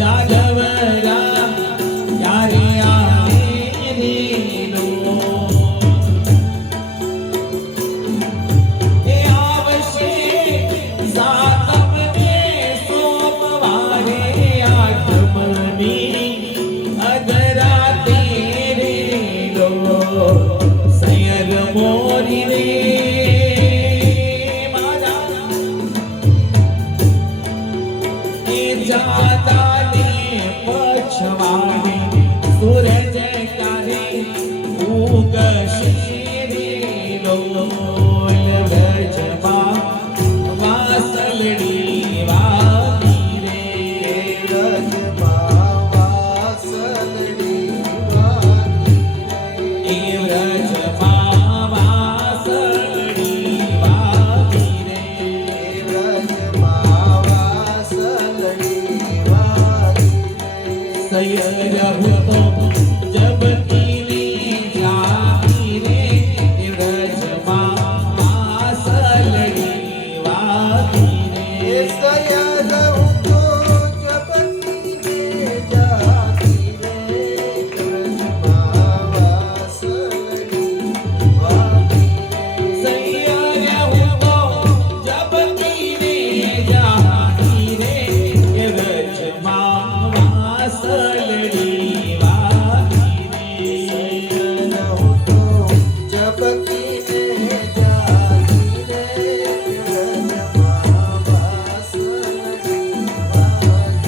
જાદવરા ક્યારે આવે રે લો. એ આવશે સાતમને સોમવારે આઠમની અધરાતે રે લો. સૈયર મોરી રે મારા એ જાતાને પછવાડે સૂરજ ક્યારે ઉગશે રે લો. વ્રજમાં વાસલડી વાગી રે. વ્રજમાં વાસલડી વાગી એ રે. વ્રજમાં વાસલડી વાગી રે. વ્રજમાં વાસલડી વાગી રે. સૈયર તો જબકીને જાગી રે. એ વ્રજમાં વાસલડી વાગી રે. એ સયદ હું તો જબકીને જાગી રે. વ્રજમાં વાસલડી વાગી રે. સૈયર હું તો જબકીને જાગી રે. એ વ્રજમાં વાસલડી વાગી રે. સયદ હું તો જબકીને જાગી રે. વ્રજમાં વાસલડી વાગી.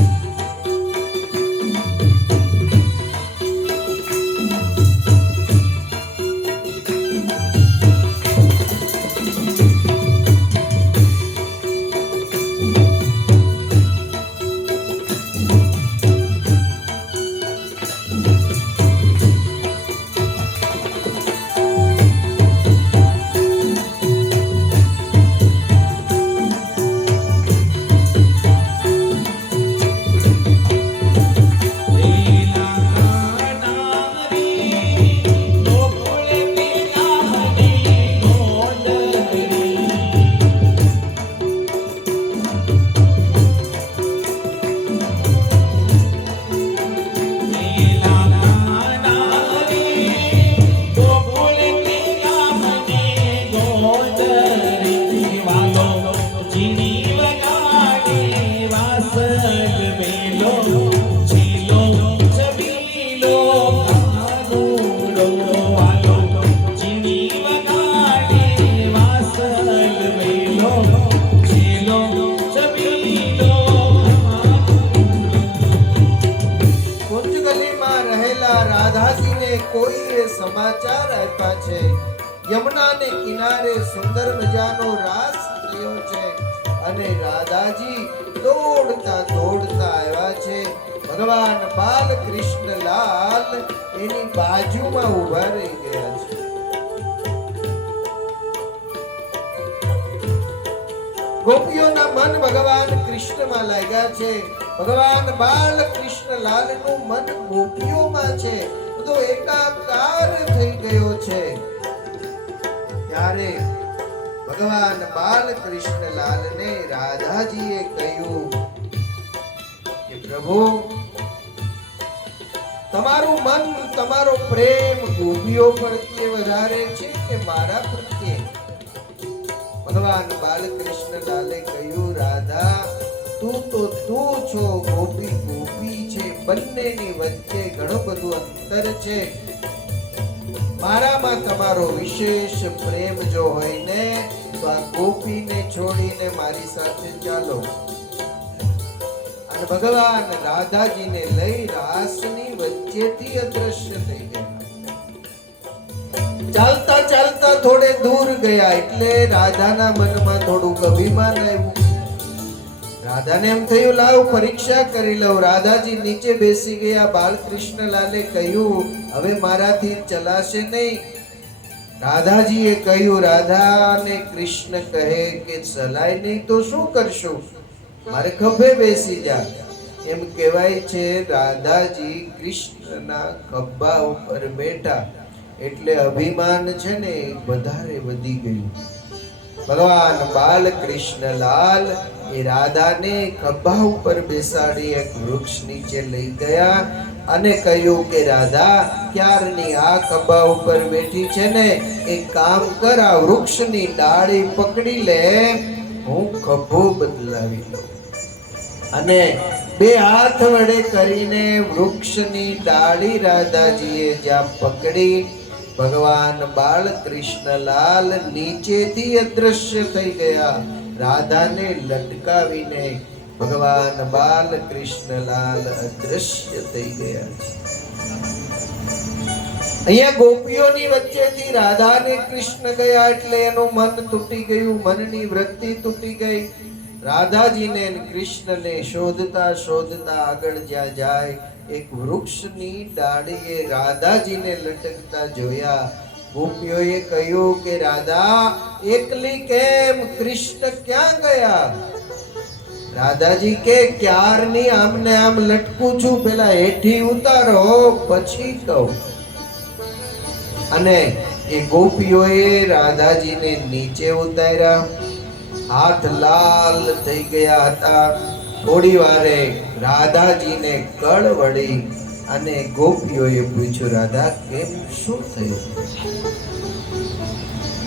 કોઈએ સમાચાર આપ્યા છે યમુનાને કિનારે સુંદર મજાનો રાસ થયો છે અને રાધાજી દોડતા દોડતા આવ્યા છે. ભગવાન બાલકૃષ્ણલાલ એની બાજુમાં ઊભા રહી ગયા છે. ગોપીઓના મન ભગવાન કૃષ્ણમાં લાગ્યા છે. ભગવાન બાલકૃષ્ણલાલનું મન ગોપીઓમાં છે. બધો એકાકાર થઈ ગયો છે. ત્યારે ભગવાન બાલકૃષ્ણલાલને રાધાજીએ કહ્યું કે પ્રભુ, તમારું મન, તમારો પ્રેમ ગોપીઓ પ્રત્યે વધારે છે કે મારા પ્રત્યે? ભગવાન બાલકૃષ્ણલાલે કહ્યું, રાધા, તું તો તું છો, ગોપી ગોપી છે. બંનેની વચ્ચે ઘણું બધું અંતર છે. મારામાં તમારો વિશેષ પ્રેમ જો હોય ને તો આ ગોપીને છોડીને મારી સાથે ચાલો. અને ભગવાન રાધાજીને લઈ રાસની વચ્ચેથી અદ્રશ્ય થઈ ગયા. ચાલતા ચાલતા થોડે દૂર ગયા એટલે રાધાના મનમાં થોડુંક અભિમાન આવ્યું. રાધાને એમ થયું, લાવ પરીક્ષા કરી લઉં. રાધાજી નીચે બેસી ગયા. બાલકૃષ્ણલાલે કહ્યું, હવે મારાથી ચલાશે નહીં. રાધાજીએ કહ્યું, રાધાને કૃષ્ણ કહે કે ચલાય નહીં તો શું કરશું? મારે ખભે બેસી જા. એમ કહેવાય છે રાધાજી કૃષ્ણના ખભા ઉપર બેઠા એટલે અભિમાન છે ને વધારે વધી ગયું. ભગવાન બાલકૃષ્ણલાલ એ રાધાને ખભા ઉપર બેસાડી એક વૃક્ષ નીચે લઈ ગયા અને કહ્યું કે રાધા, ક્યારની આ ખભા ઉપર બેઠી છે ને, એક કામ કર, આ વૃક્ષની ડાળી પકડી લે, હું ખભો બદલાવી લઉં. અને બે હાથ વડે કરીને વૃક્ષની ડાળી રાધાજીએ જ્યાં પકડી, ભગવાન બાલકૃષ્ણલાલ નીચેથી અદ્રશ્ય થઈ ગયા. રાધાને લટકાવીને ભગવાન બાલકૃષ્ણલાલ અદ્રશ્ય થઈ ગયા છે. અહીંયા ગોપીઓની વચ્ચેથી રાધાને કૃષ્ણ ગયા એટલે એનું મન તૂટી ગયું, મનની વૃત્તિ તૂટી ગઈ. રાધાજીને કૃષ્ણને શોધતા શોધતા આગળ જ્યાં જાય, એક વૃક્ષની ડાળીએ રાધાજીને લટકતા જોયા. ગોપીઓએ કહ્યું કે રાધા, એકલી કેમ? કૃષ્ણ ક્યાં ગયા? રાધાજી કે ક્યારની આમને આમ લટકું છું, પેલા હેઠી ઉતારો પછી કહું. અને એ ગોપીઓએ રાધાજીને નીચે ઉતાર્યા. હાથ લાલ થઈ ગયા હતા. થોડી વારે રાધાજીને કળ વળી અને ગોપીઓએ પૂછ્યું, રાધા કેમ, શું થયું?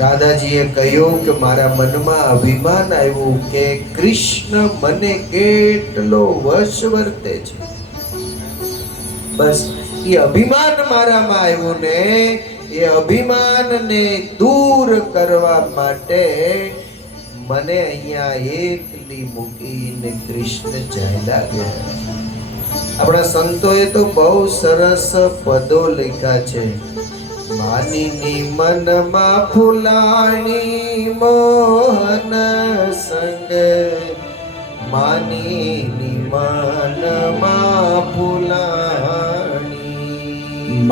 રાધાજીએ કહ્યું કે મારા મનમાં અભિમાન આવ્યું કે કૃષ્ણ મને કેટલો વશ વર્તે છે. બસ એ અભિમાન મારામાં આવ્યું ને, એ અભિમાનને દૂર કરવા માટે મને અહીંયા એકલી મૂકીને કૃષ્ણ ચાલ્યા ગયા. આપણા સંતોએ તો બહુ સરસ પદો લખ્યા છે. માનીની મનમાં ફૂલાણી મોહન સંગ, માનીની મનમાં ફૂલાણી,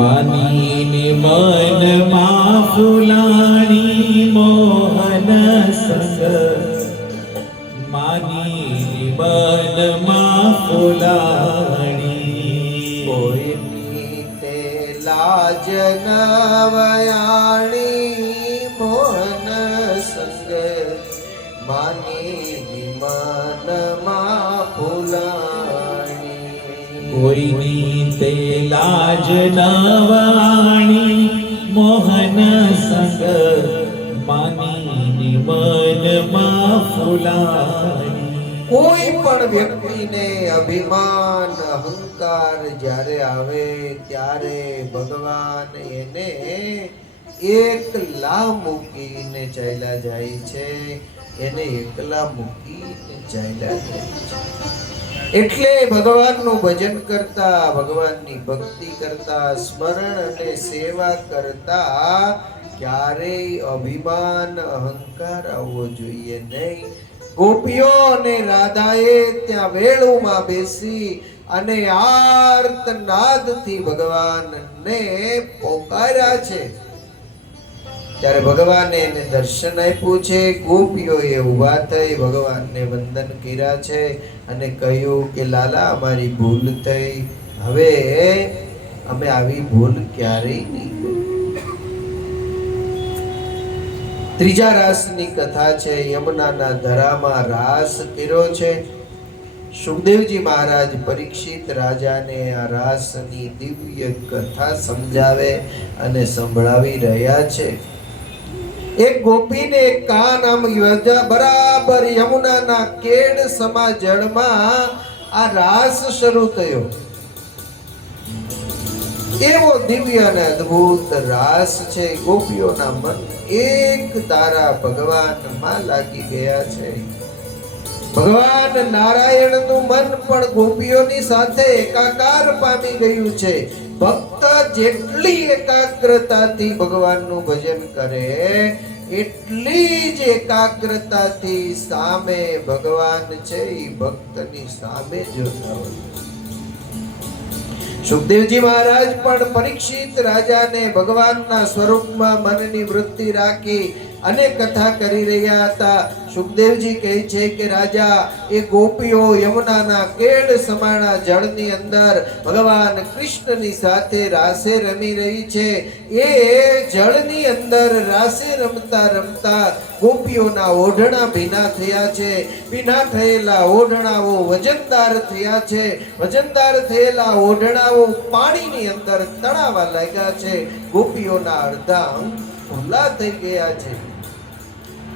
માનીની મનમાં ફૂલાણી મોહન સંગ, માનીની મનમાં ફૂલાણી. કોઈની તે લાજ ન વયાણી મોહન સંગ, માનીની મનમાં ફૂલાણી. કોઈની તે લાજ ન વાણી મોહન સંગ, માનીની મનમાં ફૂલાણી. કોઈ પણ વ્યક્તિને અભિમાન અહંકાર જ્યારે આવે ત્યારે ભગવાન એને એકલા મૂકીને ચાલ્યા જાય છે. એને એકલા મૂકીને ચાલ્યા જાય છે. એટલે ભગવાનનું ભજન કરતા, ભગવાનની ભક્તિ કરતા, સ્મરણ અને સેવા કરતા ક્યારેય અભિમાન અહંકાર આવવો જોઈએ નહીં. ગોપીઓ અને રાધાએ ત્યાં વેળુમાં બેસી અને આર્તનાદથી ભગવાનને પોકાર્યા છે. ત્યારે ભગવાને એને દર્શન આપ્યું છે. ગોપીઓએ ઊભા થઈ ભગવાનને વંદન કર્યા છે અને કહ્યું કે લાલા, અમારી ભૂલ થઈ, હવે અમે આવી ભૂલ ક્યારેય નહીં કરીએ. ત્રીજા રાસની કથા છે. યમુનાના ધરામાં રાસ કર્યો છે. સુખદેવજી મહારાજ પરીક્ષિત રાજાને આ રાસની દિવ્ય કથા સમજાવે અને સંભળાવી રહ્યા છે. એક ગોપીને એક કાન આમ બરાબર યમુનાના કેડ સમા જળમાં આ રાસ શરૂ થયો. એવો દિવ્ય અને અદ્ભુત રાસ છે. ગોપીઓના મન એક તારા ભગવાનમાં લાગી ગયા છે. ભગવાન નારાયણનું મન પણ ગોપીઓની સાથે એકાકાર પામી ગયું છે. ભક્ત જેટલી એકાગ્રતાથી ભગવાનનું ભજન કરે એટલી જ એકાગ્રતાથી સામે ભગવાન છે એ ભક્તની સામે જોતા હોય. સુખદેવજી મહારાજ પણ પરીક્ષિત રાજાને ભગવાનના સ્વરૂપમાં મનની વૃત્તિ રાખી અને કથા કરી રહ્યા હતા. સુખદેવજી કહે છે કે રાજા, એ ગોપીઓ યમુનાના કેડ સમાણા જળની અંદર ભગવાન કૃષ્ણની સાથે રાસે રમી રહી છે. એ જળની અંદર રાસે રમતા રમતા ગોપીઓના ઓઢણા ભીના થયા છે. ભીના થયેલા ઓઢણાઓ વજનદાર થયા છે. વજનદાર થયેલા ઓઢણાઓ પાણીની અંદર તણાવા લાગ્યા છે. ગોપીઓના અડધા અંગ ખુલ્લા થઈ ગયા છે.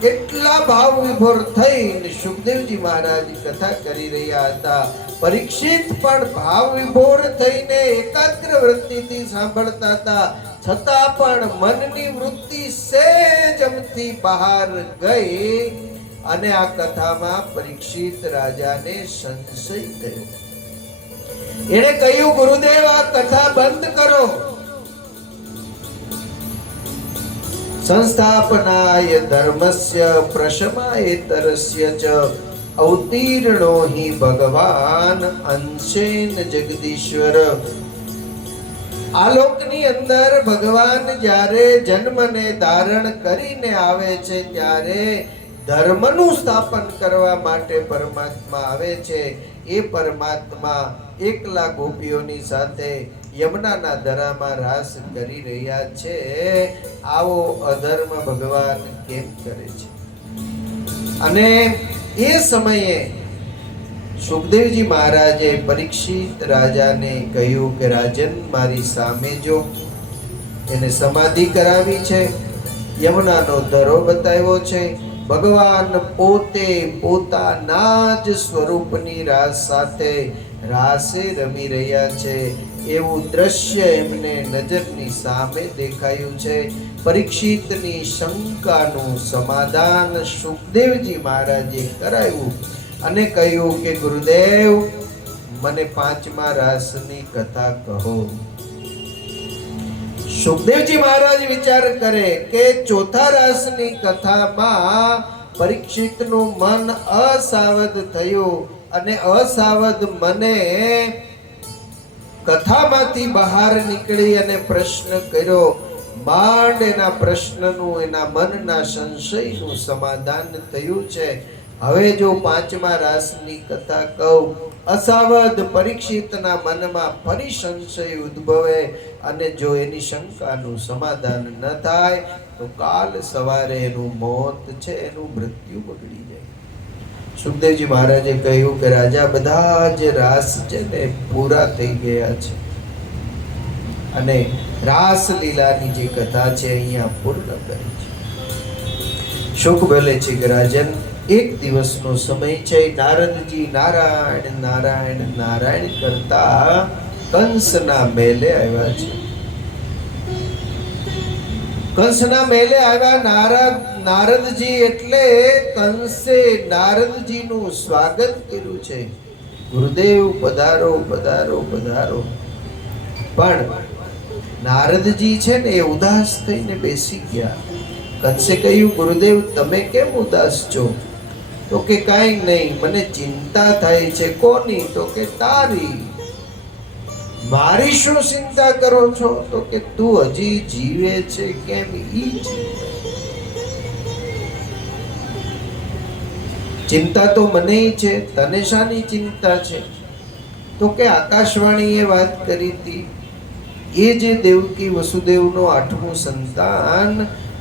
એટલા ભાવ વિભોર થઈને સુખદેવજી મહારાજ કથા કરી રહ્યા હતા. પરીક્ષિત પણ ભાવ વિભોર થઈને એકાગ્ર વૃત્તિથી સાંભળતા હતા. છતાં પણ મનની વૃત્તિ સહેજમથી બહાર ગઈ અને આ કથામાં પરીક્ષિત રાજાને સંશય થયો. એણે કહ્યું, ગુરુદેવ, આ કથા બંધ કરો. સંસ્થાપનાય ધર્મસ્ય પ્રશમાયેતરસ્ય ચ અવતીર્ણો હિ ભગવાન અંશેન જગદીશ્વર. આલોકની અંદર ભગવાન જ્યારે જન્મને ધારણ કરીને આવે છે ત્યારે ધર્મનું સ્થાપન કરવા માટે પરમાત્મા આવે છે. એ પરમાત્મા એકલા ગોપીઓની સાથે યમુનાના ધરામાં રાસ કરી રહ્યા છે. આવો અધર્મ ભગવાન કેમ કરે છે? અને એ સમયે સુખદેવજી મહારાજે પરીક્ષિત રાજાને કહ્યું કે રાજન, મારી સામે જો. એને સમાધિ કરાવી છે, યમુનાનો ધરો બતાવ્યો છે. ભગવાન પોતે પોતાના જ સ્વરૂપની રાસ સાથે રાસે રમી રહ્યા છે. એવું દ્રશ્ય એમને નજરની સામે દેખાયું છે. પરીક્ષિતની શંકાનું સમાધાન સુખદેવજી મહારાજે કરાવ્યું અને કહ્યું કે ગુરુદેવ, મને પાંચમા રાસની કથા કહો. સુખદેવજી મહારાજ વિચાર કરે કે ચોથા રાસની કથામાં પરીક્ષિતનું મન અસાવધ થયું અને અસાવધ મને કથામાંથી બહાર નીકળી અને પ્રશ્ન કર્યો. માંડ એના પ્રશ્નનું, એના મનના સંશયનું સમાધાન થયું છે. હવે જો પાંચમા રાસની કથા કહું, અસાવધ પરીક્ષિતના મનમાં ફરી સંશય ઉદ્ભવે અને જો એની શંકાનું સમાધાન ન થાય તો કાલ સવારે એનું મોત છે, એનું મૃત્યુ બગડી જાય. સુખદેવજી મહારાજે કહ્યું કે રાજા, બધા જ રાસ છે ને પૂરા થઈ ગયા છે અને રાસ લીલાની જે કથા છે અહીંયા પૂર્ણ કરી છે. સુખ બોલે છે કે રાજન, એક દિવસનો સમય છે. નારદજી નારાયણ નારાયણ નારાયણ કરતા કંસના મેલે આવ્યા છે. કંસના મેલે આવ્યા નારદજી એટલે કંસે નારદજીનું સ્વાગત કર્યું છે. ગુરુદેવ પધારો પધારો પધારો. પણ નારદજી છે ને એ ઉદાસ થઈને બેસી ગયા. કંસે કહ્યું, ગુરુદેવ તમે કેમ ઉદાસ છો? તો કે કાંઈ નહીં, મને ચિંતા થાય છે. કોની? તો કે તારી. મારી શું ચિંતા કરો છો? તો કે તું હજી જીવે છે કેમ, ઈ ચિંતા તો મને છે, તને શાની ચિંતા છે? તો કે આકાશવાણીએ વાત કરી હતી, એ જે દેવકી વસુદેવનો 8મું સંતાન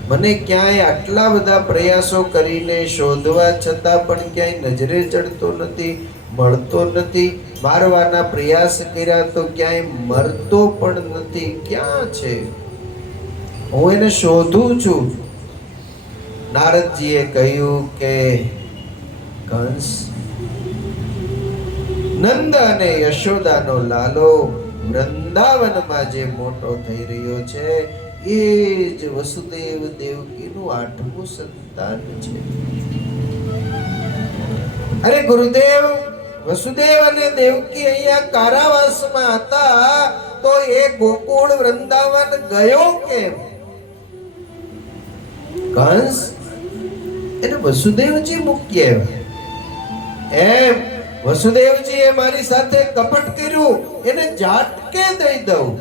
મને ક્યાંય આટલા બધા પ્રયાસો કરીને શોધવા છતાં પણ ક્યાંય નજરે ચડતો નથી, મળતો નથી. મારવાના પ્રયાસ કર્યા તો ક્યાંય મરતો પણ નથી. ક્યાં છે? હું એને શોધું છું. નારદજીએ કહ્યું કે કંસ, નંદ અને યશોદાનો લાલો વૃંદાવનમાં જે મોટો થઈ રહ્યો છે એ જ વસુદેવ દેવકીનું 8મું સંતાન છે. અરે ગુરુદેવ, વસુદેવ અને દેવકી અહીંયા કારાવાસમાં હતા તો એ ગોકુળ વૃંદાવન ગયો કેમ? કંસ, એને વસુદેવજી મૂકી આવ્યા. એમ વસુદેવજીએ મારી સાથે કપટ કર્યું, એને ઝાટકે દઈ દઉં.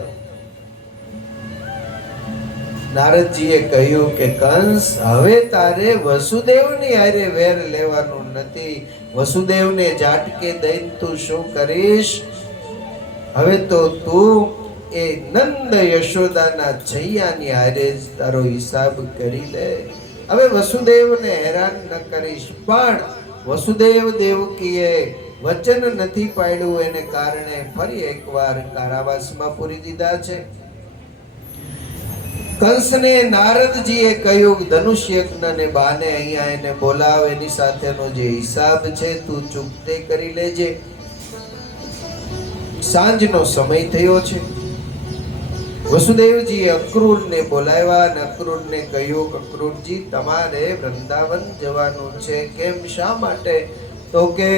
નારદજીએ કહ્યું કે કંસ, હવે તારે વસુદેવની હારે વેર લેવાનું નથી. વસુદેવને ઝાટકે દઈને તું શું કરીશ? હવે તો તું એ નંદ યશોદાના છૈયાની હારે જ તારો હિસાબ કરી લે. હવે વસુદેવને હેરાન ન કરીશ. પણ વસુદેવ દેવકીએ વચન નથી પાડ્યું, એને કારણે ફરી એકવાર કારાવાસમાં પૂરી દીધા છે. કંસને નારદજીએ કહ્યું, ધનુષ્ય યજ્ઞને બાને અહીંયા એને બોલાવ, એની સાથેનો જે હિસાબ છે તું ચૂકતે કરી લેજે. સાંજનો સમય થયો છે. વસુદેવજીએ અક્રૂરને બોલાવ્યા અને અક્રૂરને કહ્યું, અક્રૂરજી, તમારે વૃંદાવન જવાનું છે. કેમ, શા માટે? તો કે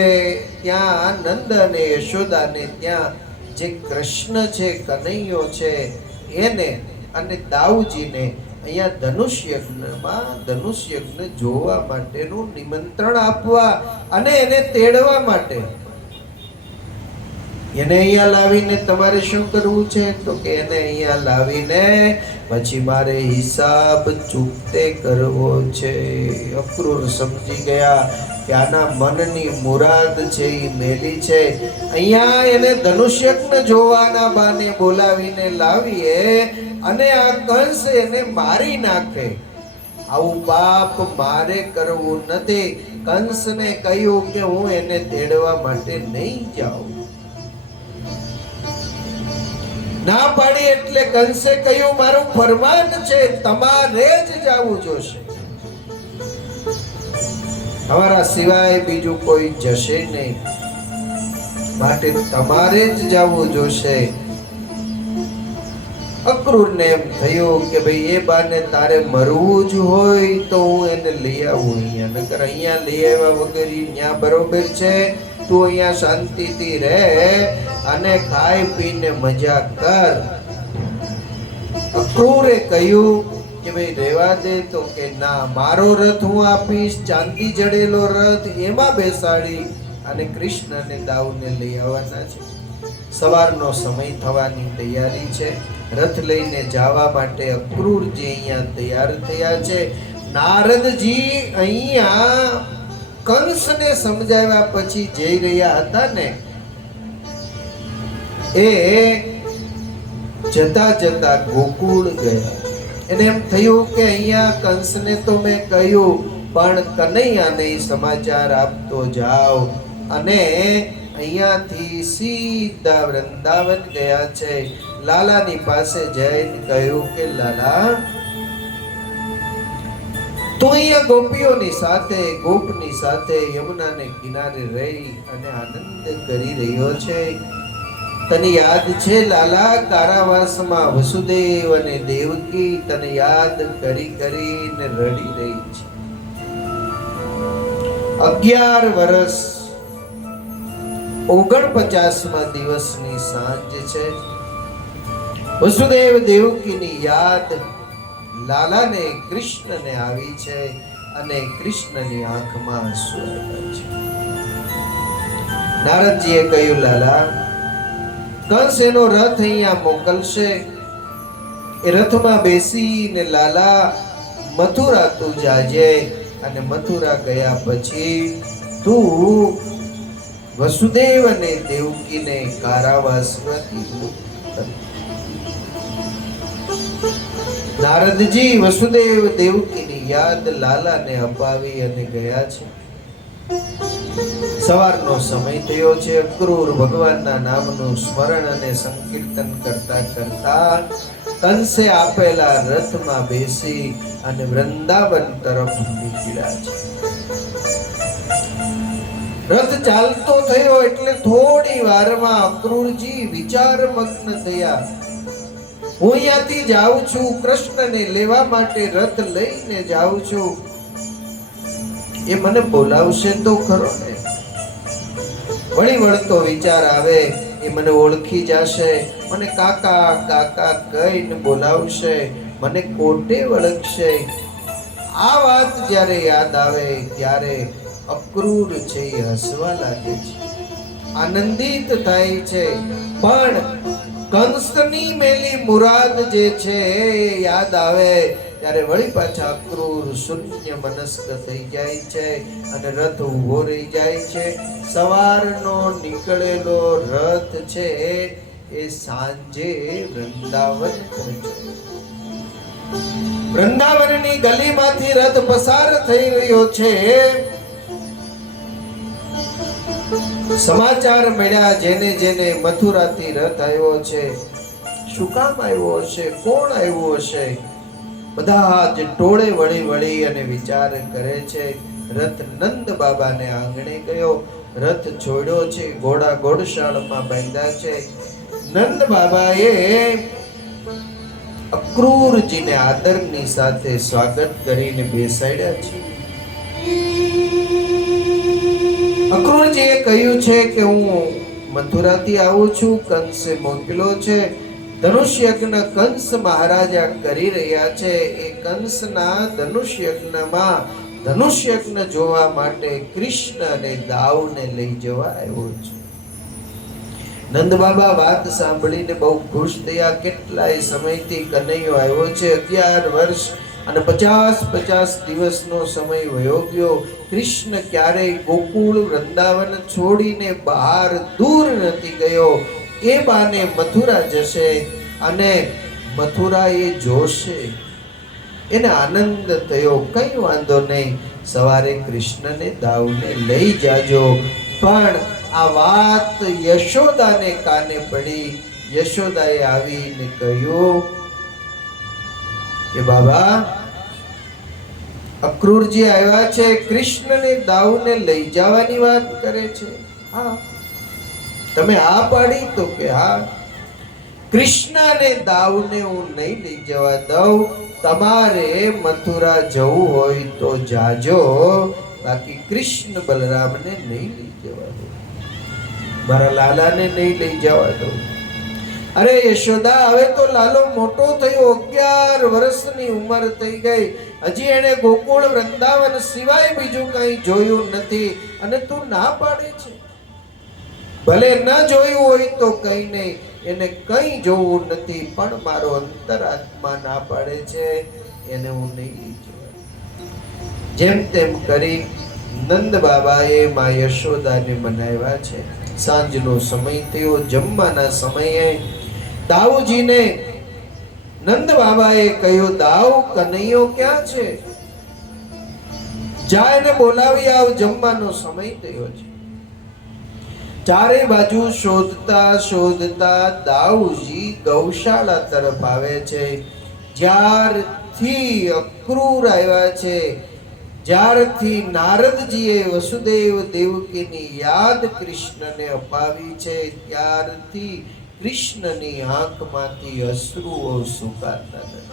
ત્યાં નંદ અને યશોદાને, ત્યાં જે કૃષ્ણ છે, કનૈયો છે, એને અને દાઉજીને અહીંયા ધનુષ્ય યજ્ઞ જોવા માટેનું નિમંત્રણ આપવા અને એને તેડવા માટે. એને અહીંયા લાવીને તમારે શું કરવું છે? તો કે એને અહીંયા લાવીને પછી મારે હિસાબ ચૂકતે કરવો છે. અક્રૂર સમજી ગયા કે આના મનની મુરાદ છે એ મેલી છે. અહીંયા એને ધનુષ્યજ્ઞ જોવાના બાને બોલાવીને લાવીએ અને આ કંસ એને મારી નાખે. આવું પાપ મારે કરવું નથી. કંસને કહ્યું કે હું એને તેડવા માટે નહીં જાઉં. ના પાડી એટલે કંસે કહ્યું, મારું ફરમાન છે, તમારે જ જવું જોશે. તમારા સિવાય બીજું કોઈ જશે નહીં, માટે તમારે જ જવું જોશે. અક્રૂરને એમ થયું કે ભાઈ એ બાને તારે મરવું જ હોય તો હું એને લઈ આવું અહીંયા, નકર અહીંયા લઈ આવ્યા વગર ત્યાં બરોબર છે. તું અહીંયા શાંતિથી રહે અને ખાઈ પીને મજા કર. અક્રૂરે કહ્યું કે ભાઈ રહેવા દે. તો કે ના, મારો રથ હું આપીશ, ચાંદી જડેલો રથ, એમાં બેસાડી અને કૃષ્ણ અને દાઉને લઈ આવવાના છે. સવારનો સમય થવાની તૈયારી છે. રથ લઈને જવા માટે અક્રૂરજી અહીંયા તૈયાર થયા છે. નારદજી અહીંયા કંસને સમજાવ્યા પછી જઈ રહ્યા હતા ને, એ જતા જતા ગોકુળ ગયા. એને એમ થયું કે અહીંયા કંસને તો મેં કહ્યું, પણ કનૈયાને સમાચાર આપતો જાઓ. અને અહીંયાથી સીધા વૃંદાવન ગયા છે. લાલાની પાસે જઈને કહ્યું કે લાલા, તું અહીંયા ગોપીઓની સાથે, ગોપની સાથે યમુનાને કિનારે રહી અને આનંદ કરી રહ્યો છે. તને યાદ છે લાલા, કારાવાસમાં વસુદેવ અને દેવકી તને યાદ કરી કરીને રડી રહી છે. 11 વર્ષ 49મા દિવસની સાંજ છે. વસુદેવ દેવકીની યાદ લાલાને, કૃષ્ણને આવી છે. અને કૃષ્ણની આંખમાં આંસુ આવ્યા છે. નારદજીએ કહ્યું, લાલા, કંસ એનો રથ અહીંયા મોકલશે. એ રથમાં બેસીને લાલા મથુરા તું જાજે, અને મથુરા ગયા પછી તું વસુદેવ અને દેવકીને કારાવાસમાંથી મુક્ત કર. નારદજી વસુદેવ દેવકીની યાદ લાલાને અપાવી અને ગયા છે. સવારનો સમય થયો છે. અક્રૂર ભગવાનના નામનું સ્મરણ અને સંકીર્તન કરતા કરતા કંસે આપેલા રથમાં બેસી અને વૃંદાવન તરફ નીકળ્યા છે. રથ ચાલતો થયો એટલે થોડી વારમાં અક્રૂરજી વિચારમગ્ન થયા. હું અહીંયાથી જાઉં છું, કૃષ્ણને લેવા માટે રથ લઈને જાઉં છું. એ મને બોલાવશે તો ખરો ને? વળી વળતો વિચાર આવે, એ મને ઓળખી જશે, મને કાકા કાકા કહીને બોલાવશે, મને કોટે વળગશે. આ વાત જ્યારે યાદ આવે ત્યારે અક્રૂર છે એ હસવા લાગે છે, આનંદિત થાય છે. પણ કંસની મેલી મુરાદ જે છે એ યાદ આવે ત્યારે વળી પાછા અક્રૂર શૂન્ય મનસ્ક થઈ જાય છે અને રથ ઊભો રહી જાય છે. સવારનો નીકળેલો રથ છે એ સાંજે વૃંદાવન પહોંચ્યો. વૃંદાવનની ગલીમાંથી રથ પસાર થઈ રહ્યો છે. સમાચાર મળ્યા જેને જેને મથુરાથી રથ આવ્યો છે. શું કામ આવ્યો હશે? કોણ આવ્યું હશે? બધા જ ટોળે વળી વળી અને વિચાર કરે છે. રથ નંદ બાબાને આંગણે ગયો, રથ છોડ્યો છે, ઘોડા ઘોડશાળમાં બાંધ્યા છે. નંદ બાબાએ અક્રૂરજીને આદરની સાથે સ્વાગત કરીને બેસાડ્યા છે. અક્રૂરજીએ કહ્યું છે કે હું મથુરાથી આવું છું, કંસે મોકલ્યો છે. ધનુષ યજ્ઞ કંસ મહારાજા કરી રહ્યા છે. એ કંસના ધનુષ યજ્ઞમાં ધનુષ યજ્ઞ જોવા માટે કૃષ્ણ અને દાઉને લઈ જવા આવ્યો છું. નંદ બાબા વાત સાંભળીને બહુ ખુશ થયા. કેટલાય સમયથી કનૈયો આવ્યો છે. 11 વર્ષ અને 50 દિવસનો સમય વયો ગયો. કૃષ્ણ ક્યારેય ગોકુળ વૃંદાવન છોડીને બહાર દૂર નથી ગયો. એ બાને મથુરા જશે અને મથુરા એ જોશે. એને આનંદ થયો. કઈ વાંધો નહીં, સવારે કૃષ્ણને દાઉને લઈ જાજો. પણ આ વાત યશોદાને કાને પડી. યશોદાએ આવીને કહ્યું કે બાબા, અક્રૂરજી આવ્યા છે, કૃષ્ણને દાઉને લઈ જવાની વાત કરે છે. હા, તમે હા પાડી? તો કે હા, કૃષ્ણને દાઉને હું નહીં લઈ જવા દઉં. તમારે મથુરા જવું હોય તો જાજો, બાકી કૃષ્ણ બલરામને નહીં લઈ જવા દઉં, મારા લાલાને નહીં લઈ જવા દઉં. અરે યશોદા, હવે તો લાલો મોટો થયો, 11 વર્ષની ઉંમર થઈ ગઈ, હજી એને ગોકુળ વૃંદાવન સિવાય બીજું કંઈ જોયું નથી અને તું ના પાડે છે. ભલે ન જોયું હોય તો કંઈ નહીં, એને કંઈ જોવું નથી, પણ મારો અંતરાત્મા ના પાડે છે, એને હું નહીં લઈ જવા. જેમ તેમ કરી નંદ બાબાએ માં યશોદાને મનાવ્યા છે. સાંજનો સમય થયો. જમવાના સમયે દાઉજીને નંદ બાબાએ કહ્યું, દાઉ, કનૈયો ક્યાં છે? જા એને બોલાવી આવ, જમવાનો સમય થયો છે. ચારે બાજુ શોધતા શોધતા દાઉજી ગૌશાળા તરફ આવે છે. જ્યારથી અક્રૂર આવ્યા છે, જ્યારથી નારદજીએ વસુદેવ દેવકીની યાદ કૃષ્ણને અપાવી છે, ત્યારથી કૃષ્ણની આંખમાંથી અશ્રુઓ સુકાતા નથી.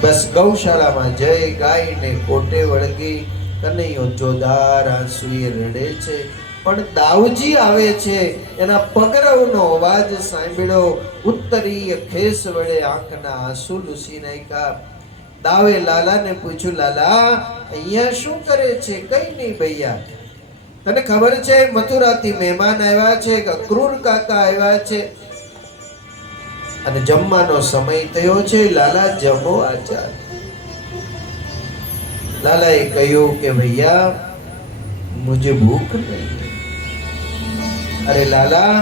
બસ ગૌશાળામાં જય ગાયને કોટે વળગી કનૈયો જોરદાર આંસુએ રડે છે. પણ દાઉજી આવે છે, એના પગરવનો અવાજ સાંભળ્યો, ઉત્તરીય ખેસ વડે આંખના આંસુ લૂસી નાખ્યા. દાવે લાલાને પૂછ્યું, લાલા અહીંયા શું કરે છે? કઈ નહીં ભૈયા, તને ખબર છે મથુરાથી મહેમાન આવ્યા છે, અક્રૂર કાકા આવ્યા છે અને જમવાનો સમય થયો છે, લાલા જમો આચાર. લાલાએ કહ્યું કે ભૈયા મુझे ભૂખ નહીં. અરે લાલા,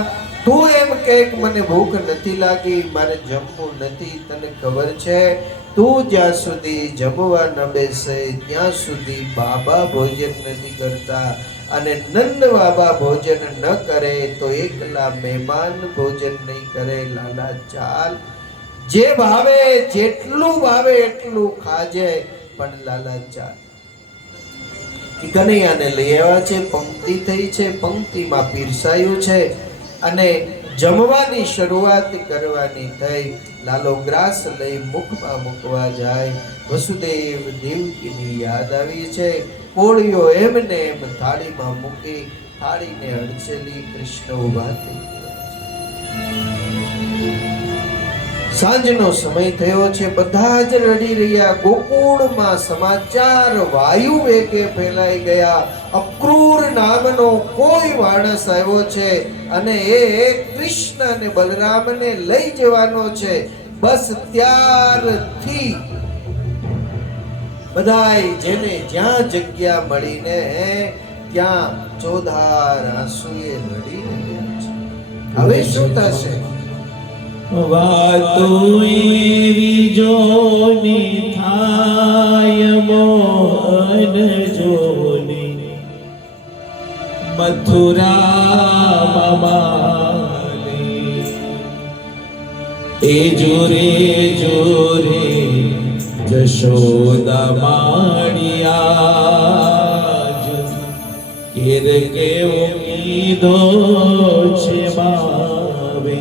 તું એમ કે મને ભૂખ નથી લાગી, મારે જમવું નથી. તને ખબર છે તું જ્યાં સુધી જમવા ન બેસે ત્યાં સુધી બાબા ભોજન નથી કરતા, અને નંદ બાબા ભોજન ન કરે તો એકલા મહેમાન ભોજન નહીં કરે. લાલા ચાલ, જે ભાવે જેટલું ભાવે એટલું ખાજે, પણ લાલા ચાલ. કનૈયાને લઈ આવ્યા છે, પંક્તિ થઈ છે, પંક્તિમાં પીરસાયું છે અને જમવાની શરૂઆત કરવાની થઈ. લાલો ગ્રાસ લઈ મુખમાં મૂકવા જાય, વસુદેવ દેવકીની યાદ આવી છે. કોળીઓ એમને એમ થાળીમાં મૂકી, થાળીને અડચેલી કૃષ્ણ ઊભા થઈ ગયા. સાંજનો સમય થયો છે, બધા જ રડી રહ્યા. ગોકુળમાં સમાચાર વાયુ વેગે ફેલાઈ ગયા. અક્રૂર નામનો કોઈ માણસ આવ્યો છે અને એ કૃષ્ણ અને બલરામને લઈ જવાનો છે. બસ ત્યારથી બધાય જેને જ્યાં જગ્યા મળીને ત્યાં ચોધાર આંસુએ રડી રહ્યા છે. હવે શું થશે? વાતો એવી જોની થાય મોહન જોની, મથુરા માલી એ જોરે જોરે જશોદા માળિયા કેર કેવો કીધો છે માવે.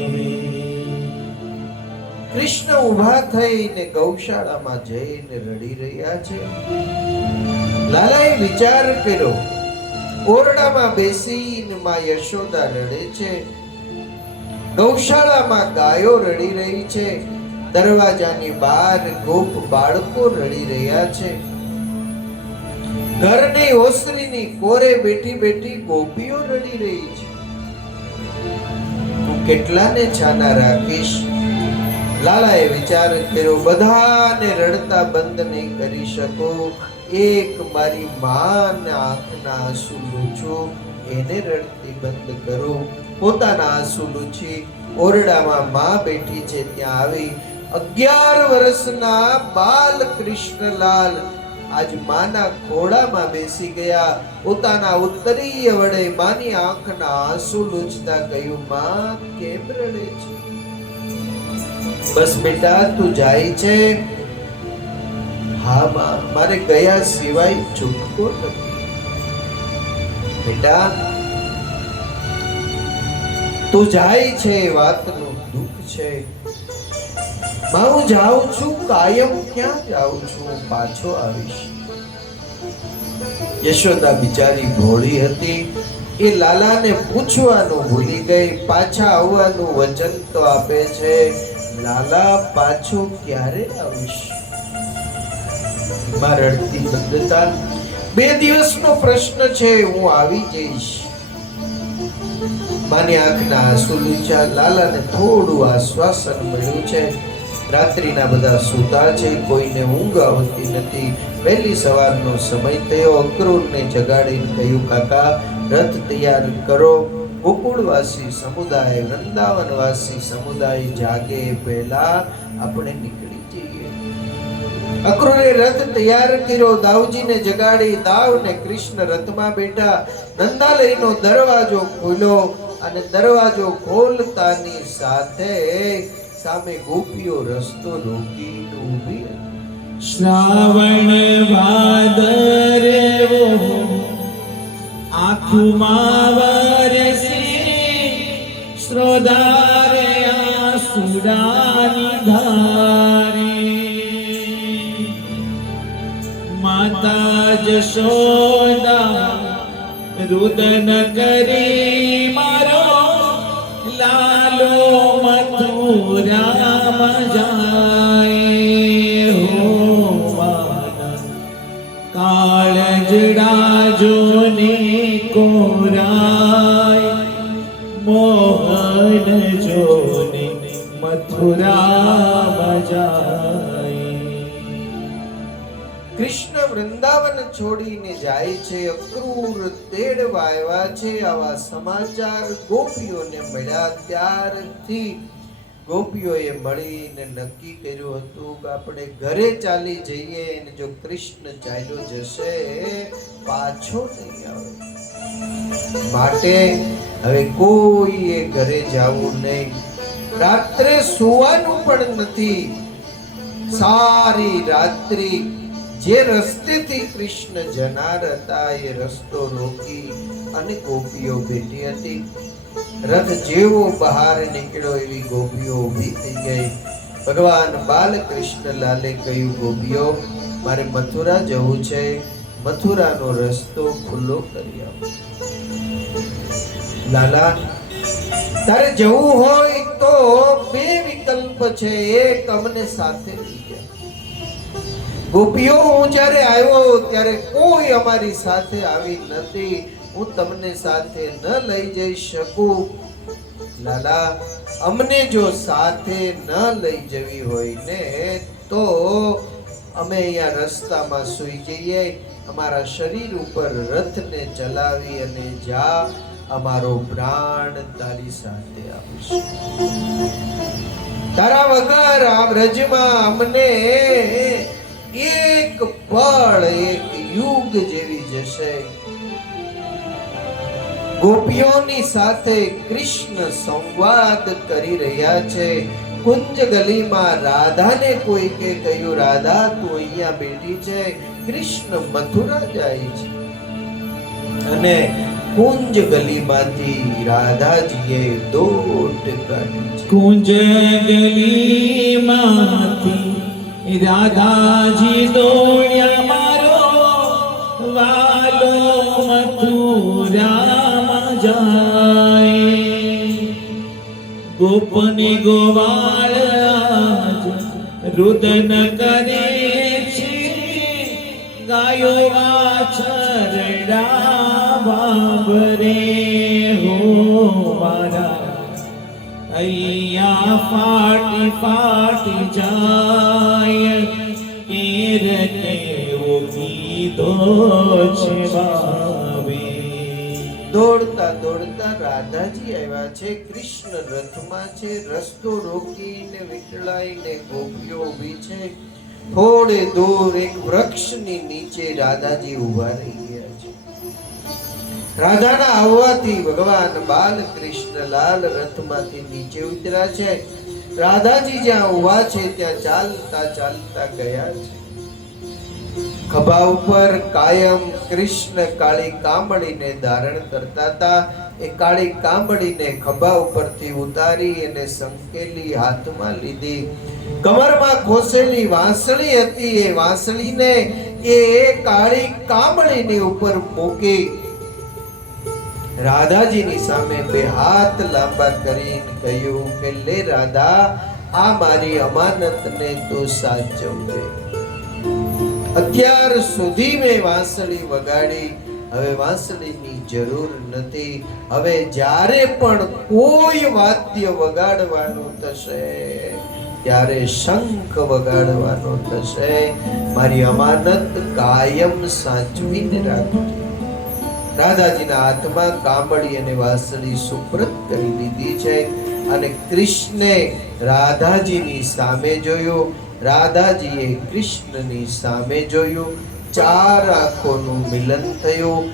કૃષ્ણ ઊભા થઈને ગૌશાળામાં જઈને રડી રહ્યા છે. લાલાએ વિચાર કર્યો, ઓરડામાં બેસીને માં યશોદા રડે છે, ગૌશાળામાં ગાયો રડી રહી છે, દરવાજાની બહાર ગોપ બાળકો રડી રહ્યા છે, ઘરની ઓસરીની કોરે બેઠી બેઠી ગોપીઓ રડી રહી છે. હું કેટલાને છાના રાખીશ? લાલાએ વિચાર કર્યો, બધાને રડતા બંધ નહીં કરી શકું, એક મારી માના આંખના આંસુ લૂછું, એને રડતી બંધ કરું. પોતાના આંસુ લૂછી ઓરડામાં માં બેઠી છે ત્યાં આવી 11 વર્ષના બાલ કૃષ્ણલાલ આજ માના ખોળામાં બેસી ગયા. પોતાના ઉત્તરીય વડે માની આંખના આંસુ લૂછતા કહ્યું, માં કેમ રડે છે? બસ બેટા તું જાય છે? હા માં, મારે ગયા સિવાય છૂટકો નથી. બેટા તું જાય છે એ વાતનું દુઃખ છે. માં હું જાઉં છું, કાયમ ક્યાં જાઉં છું, પાછો આવીશ. યશોદા બિચારી ભોળી હતી, એ લાલાને પૂછવાનું ભૂલી ગઈ. પાછા આવવાનું વચન તો આપે છે, લાલા પાછો ક્યારે આવીશ? માં રડતી બંધતા, 2 દિવસનો પ્રશ્ન છે, હું આવી જઈશ. માની આંખના આંસુ લૂછ્યા. લાલાને થોડું આશ્વાસન મળ્યું છે. રાત્રિના બધા સૂતા છે, કોઈને ઊંઘ આવતી નથી. વહેલી સવારનો સમય થયો. અક્રૂરને જગાડીને કહ્યું, કાકા રથ તૈયાર કરો. ગોકુળવાસી સમુદાય, વૃંદાવનવાસી સમુદાય જાગે પહેલા આપણે નીકળી જઈએ. અક્રૂરે રથ તૈયાર કર્યો. દાઉજીને જગાડી. દાવ ને કૃષ્ણ રથમાં બેઠા. નંદાલયનો દરવાજો ખોલ્યો અને દરવાજો ખોલતાની સાથે સામે ગોપીઓ રસ્તો રોકીને ઊભી હતી. શ્રાવણ ભાદરવો આંખમાં વરસી, શ્રોદારે આસુડાની ધારે, માતા જશોદા રુદન કરી મારો લાલો મથુરામાં જાય. હો જોને મથુરા જાય. કૃષ્ણ વૃંદાવન છોડીને જાય છે, અક્રૂર તેડવા આવ્યા છે. આવા સમાચાર ગોપીઓને મળ્યા. ત્યારથી ગોપીઓએ મળીને નક્કી કર્યું હતું કે આપણે ઘરે ચાલી જઈએ, અને જો કૃષ્ણ ચાલ્યો જશે પાછો નહીં આવે, માટે હવે કોઈએ ઘરે જવું નહીં. રાત્રે સુવાનું પણ નથી. સારી રાત્રિ જે રસ્તેથી કૃષ્ણ જનાર હતા એ રસ્તો રોકી અને ગોપીઓ બેઠી હતી. રથ જેવો બહાર નીકળ્યો એવી ગોપીઓ ઊભી થઈ ગઈ. ભગવાન બાલકૃષ્ણ લાલે કહ્યું, ગોપીઓ મારે મથુરા જવું છે, મથુરાનો રસ્તો ખુલ્લો કરી આપો. લાલા, તારે જવું હોય તો બે વિકલ્પ છે, એક અમને સાથે લઈ જાય. ગોપીઓ, હું જ્યારે આવ્યો ત્યારે કોઈ અમારી સાથે આવી નથી, હું તમને સાથે ન લઈ જઈ શકું. લાલા, અમને જો સાથે ન લઈ જવી હોય ને તો અમે અહીંયા રસ્તામાં સૂઈ જઈએ, અમારા શરીર ઉપર રથને ચલાવી અને જા, અમારો પ્રાણ તારી સાથે આવશે. તારા વગર આ વ્રજમાં અમને એક પળ, એક યુગ જેવી જશે. ગોપીઓની સાથે કૃષ્ણ સંવાદ કરી રહ્યા છે. કુંજ ગલીમાં રાધાને કોઈકે કહ્યું, રાધા તું અહીંયા બેઠી છે, કૃષ્ણ મથુરા જાય છે. અને કુંજ ગલીમાંથી રાધાજીએ દોટ કાઢી છે. કુંજ ગલીમાંથી રાધાજી દોડ્યા, મારો વાલો મથુરામાં જાય. ગોપને ગોવાળ આજ રુદન કરે છે, ગાયો વાછરડા વાવરે હો મારા. અહીંયા ફાટી ફાટી જાય, કેર કેવો કીધો છે ભાવે. દોડતા દોડતા રાધાજી આવ્યા છે. કૃષ્ણ રથમાં છે. રસ્તો રોકીને વિટળાઈને ગોપીઓ ઊભી છે. થોડે દૂર એક વૃક્ષની નીચે રાધાજી ઊભા રહી ગયા છે. રાધાના આવવાથી ભગવાન બાલકૃષ્ણ લાલ રથમાંથી નીચે ઉતર્યા છે. રાધાજી જ્યાં ઊભા છે ત્યાં ચાલતા ચાલતા ગયા છે. ખભા ઉપર કાયમ કૃષ્ણ કાળી કામળીને ધારણ કરતા હતા. એ કાળી કામળીને ખભા ઉપરથી ઉતારી અને સંકેલી હાથમાં લીધી. કમરમાં ખોસેલી વાંસળી હતી. એ વાંસળીને એ કાળી કામળીની ઉપર મૂકી રાધાજીની સામે બે હાથ લાંબા કરીને કહ્યું કે લે રાધા, આ મારી અમાનતને તું સાચવજે. અત્યાર સુધી મેં વાંસળી વગાડી, હવે વાંસળીની જરૂર નથી. હવે જ્યારે પણ કોઈ વાદ્ય વગાડવાનું થશે ત્યારે શંખ વગાડવાનો થશે. મારી અમાનત કાયમ સાચવીને રાખજો. રાધાજીના હાથમાં કામળી અને વાંસળી સુપ્રત કરી દીધી છે. અને કૃષ્ણે રાધાજીની સામે જોયું, રાધાજીએ કૃષ્ણની સામે જોયું. ચાર આંખોનું મિલન થયું.